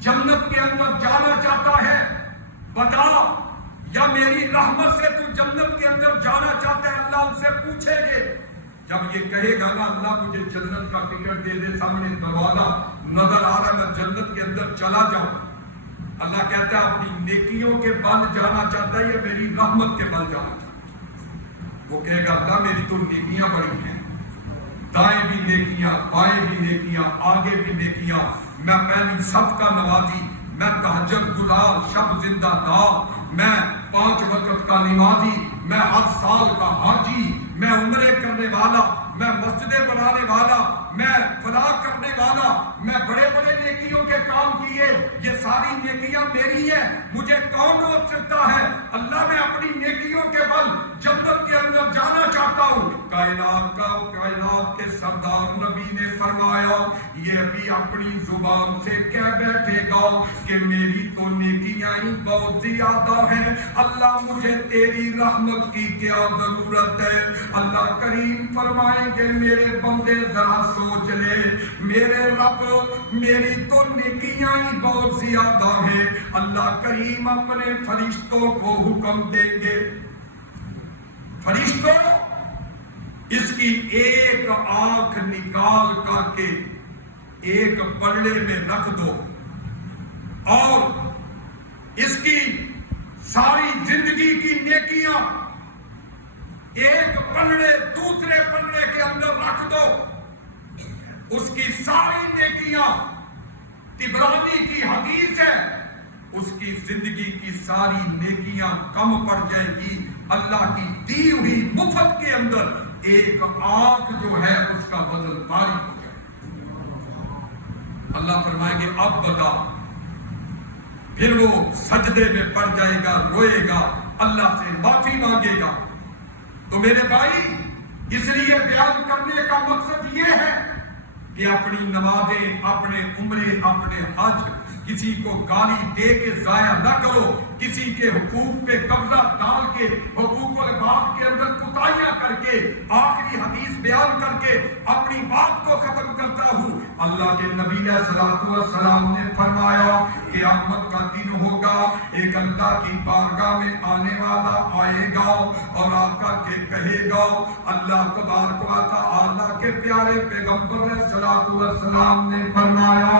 جنت کے اندر جانا چاہتا ہے، بتا یا میری رحمت سے تو جنت کے اندر جانا چاہتا ہے؟ اللہ ان سے پوچھیں گے، جب یہ کہے گا نا اللہ مجھے جنت کا ٹکٹ دے دے، سامنے دروازہ نظر آ رہا ہے، میں جنت کے اندر چلا جاؤں، اللہ کہتا ہے اپنی نیکیوں کے بل جانا چاہتا ہے یا میری رحمت کے بل جانا چاہتا ہے؟ وہ کہے گا اللہ میری تو نیکیاں بڑی ہیں، دائیں بھی نیکیاں، بائیں بھی نیکیاں، آگے بھی نیکیاں، میں پہلی صدقہ نوازی، میں تہجد گزار، شب زندہ دار، میں 5 وقت کا نمازی، میں ہر سال کا حاجی، میں عمرے کرنے والا، میں مسجدیں بنانے والا، میں فلاح کرنے والا، میں بڑے بڑے نیکیوں کے کام کیے، یہ ساری نیکیاں میری ہیں، مجھے کون روک سکتا ہے؟ اللہ میں اپنی نیکیوں کے بل جنت کے اندر جانا چاہتا ہوں۔ کائنات کے سردار نبی نے فرمایا، یہ بھی اپنی زبان سے کہہ بیٹھے گا کہ میری تو نیکیاں ہی بہت زیادہ ہیں، اللہ مجھے تیری رحمت کی کیا ضرورت ہے؟ اللہ کریم فرمائیں گے میرے بندے ذرا سوچ لے، میرے رب میری تو نیکیاں ہی بہت زیادہ ہیں۔ اللہ کریم اپنے فرشتوں کو حکم دیں گے، فرشتوں اس کی ایک آنکھ نکال کر کے ایک پلڑے میں رکھ دو اور اس کی ساری زندگی کی نیکیاں ایک پلڑے دوسرے پلڑے کے اندر رکھ دو، اس کی ساری نیکیاں، طبرانی کی حدیث ہے، اس کی زندگی کی ساری نیکیاں کم پڑ جائیں گی، اللہ کی دی ہوئی مفت کے اندر ایک آنکھ جو ہے اس کا وزن بھاری ہو جائے۔ اللہ فرمائیں گے اب بتا، پھر وہ سجدے میں پڑ جائے گا، روئے گا، اللہ سے معافی مانگے گا۔ تو میرے بھائی، اس لیے بیان کرنے کا مقصد یہ ہے کہ اپنی نمازیں، اپنے عمرے، اپنے حج کسی کو گالی دے کے ضائع نہ کرو، کسی کے حقوق پہ قبضہ ڈال کے، حقوق العباد کے اندر کوتاہیاں کر کے، آخری حدیث بیان کر کے اپنی بات کو ختم کرتا ہوں۔ اللہ کے نبی علیہ الصلوۃ والسلام نے فرمایا کہ قیامت کا دن ہوگا، ایک اللہ کی بارگاہ میں آنے والا آئے گا اور آ کر کے کہے گا، اللہ تبارک و تعالیٰ کے پیارے پیغمبر علیہ الصلوۃ والسلام نے فرمایا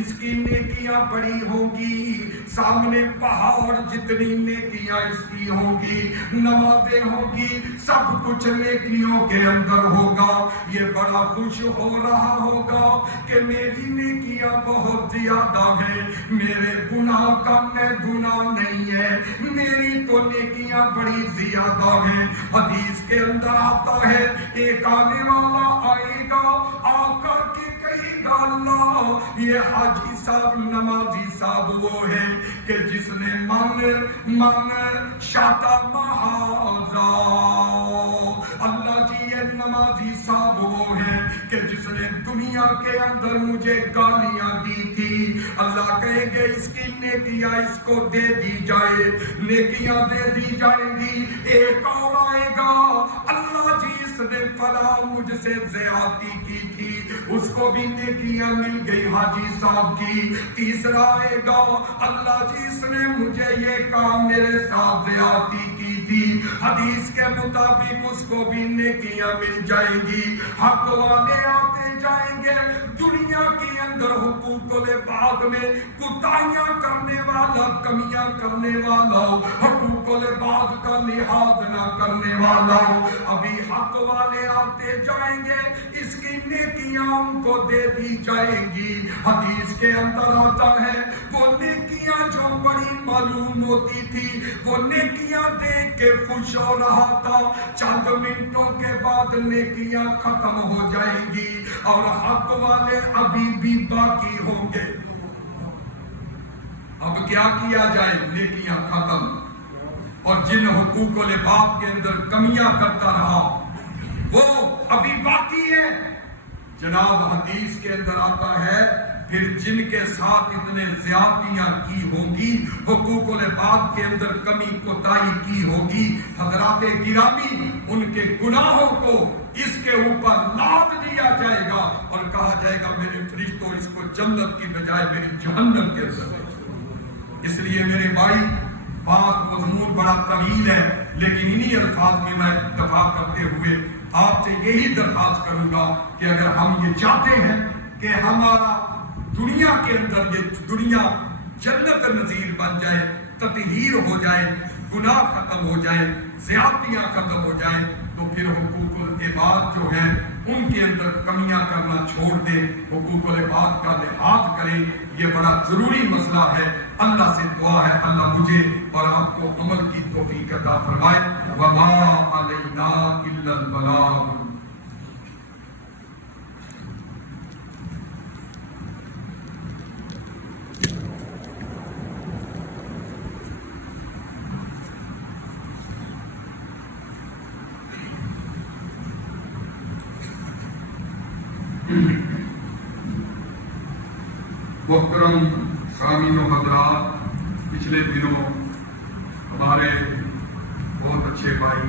اس کی نیکیاں بڑی ہوگی، سامنے پہاڑ جتنی نیکیاں اس کی ہوگی، نمازیں ہوگی، سب کچھ نیکیوں کے اندر ہوگا، یہ بڑا خوش ہو رہا ہوگا کہ میری نیکیاں بہت زیادہ ہیں، میرے گناہ کا میں گناہ نہیں ہے، میری تو نیکیاں بڑی زیادہ ہیں۔ حدیث کے اندر آتا ہے ایک آنے والا آئے گا، آ کر کے کہے گا اللہ یہ حاجی صاحب نمازی صاحب وہ ہے کہ جس نے من شاتا مہازا، اللہ جی یہ نمازی صاحب وہ ہے کہ جس نے دنیا کے اندر مجھے گالیاں دی تھی، اللہ کہے گے اس کی نیکیاں اس کو دے دی جائے، نیکیاں دے دی جائیں گی۔ ایک اور آئے گا، اللہ جی اس نے فلاں مجھ سے زیادتی کی تھی، اس کو بھی نیکیاں مل گئی حاجی صاحب کی۔ تیسرا آئے گا، اللہ جی اس نے مجھے یہ کام میرے ساتھ زیادتی کی تھی، حدیث کے مطابق اس کو بھی نیکیاں مل جائیں گی۔ حق والے آتے جائیں گے، دنیا کے اندر حقوق العباد میں کوتاہیاں کرنے والا، کمیاں کرنے والا، حقوق العباد کا لحاظ نہ کرنے والا، ابھی حق والے آتے جائیں گے، اس کی نیکیاں ان کو دے دی جائیں گی۔ حدیث کے اندر آتا ہے وہ نیکیاں جو بڑی معلوم ہوتی تھی، وہ نیکیاں دیکھ کے خوش ہو رہا تھا، چند منٹوں کے بعد نیکیاں ختم ہو جائیں گی اور حق والے ابھی بھی باقی ہوں گے۔ اب کیا کیا جائے؟ نیکیاں ختم، اور جن حقوق العباد کے اندر کمیاں کرتا رہا وہ ابھی باقی ہے۔ جناب حدیث کے اندر آتا ہے پھر جن کے ساتھ اتنے زیادتیاں کی ہوں گی، حقوق العباد کے اندر کمی کوتاہی کی ہوگی، حضرات گرامی ان کے گناہوں کو اس کے اوپر لاد دیا جائے گا اور کہا جائے گا میرے فرشتوں اس کو جنت کی بجائے میری جہنم کے اندر ہے۔ اس لیے میرے بھائی بات مضمون بڑا طویل ہے، لیکن انہی الفاظ میں میں دفاع کرتے ہوئے آپ سے یہی درخواست کروں گا کہ اگر ہم یہ چاہتے ہیں کہ ہمارا دنیا کے اندر یہ دنیا جنت نظیر بن جائے، تطہیر ہو جائے، گناہ ختم ہو جائے، زیادتیاں ختم ہو جائیں، تو پھر حقوق العباد جو ہے ان کے اندر کمیاں کرنا چھوڑ دے، حقوق العباد کا لحاظ کرے. یہ بڑا ضروری مسئلہ ہے. اللہ سے دعا ہے اللہ مجھے اور آپ کو عمل کی توفیق عطا فرمائے. وما علینا الا البلاغ. محترم سامعین و حضرات، پچھلے دنوں ہمارے بہت اچھے بھائی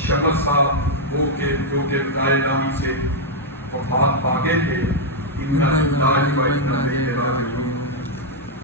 شمس صاحب جو کہ دائرانی سے وفات پا گئے تھے. ان کا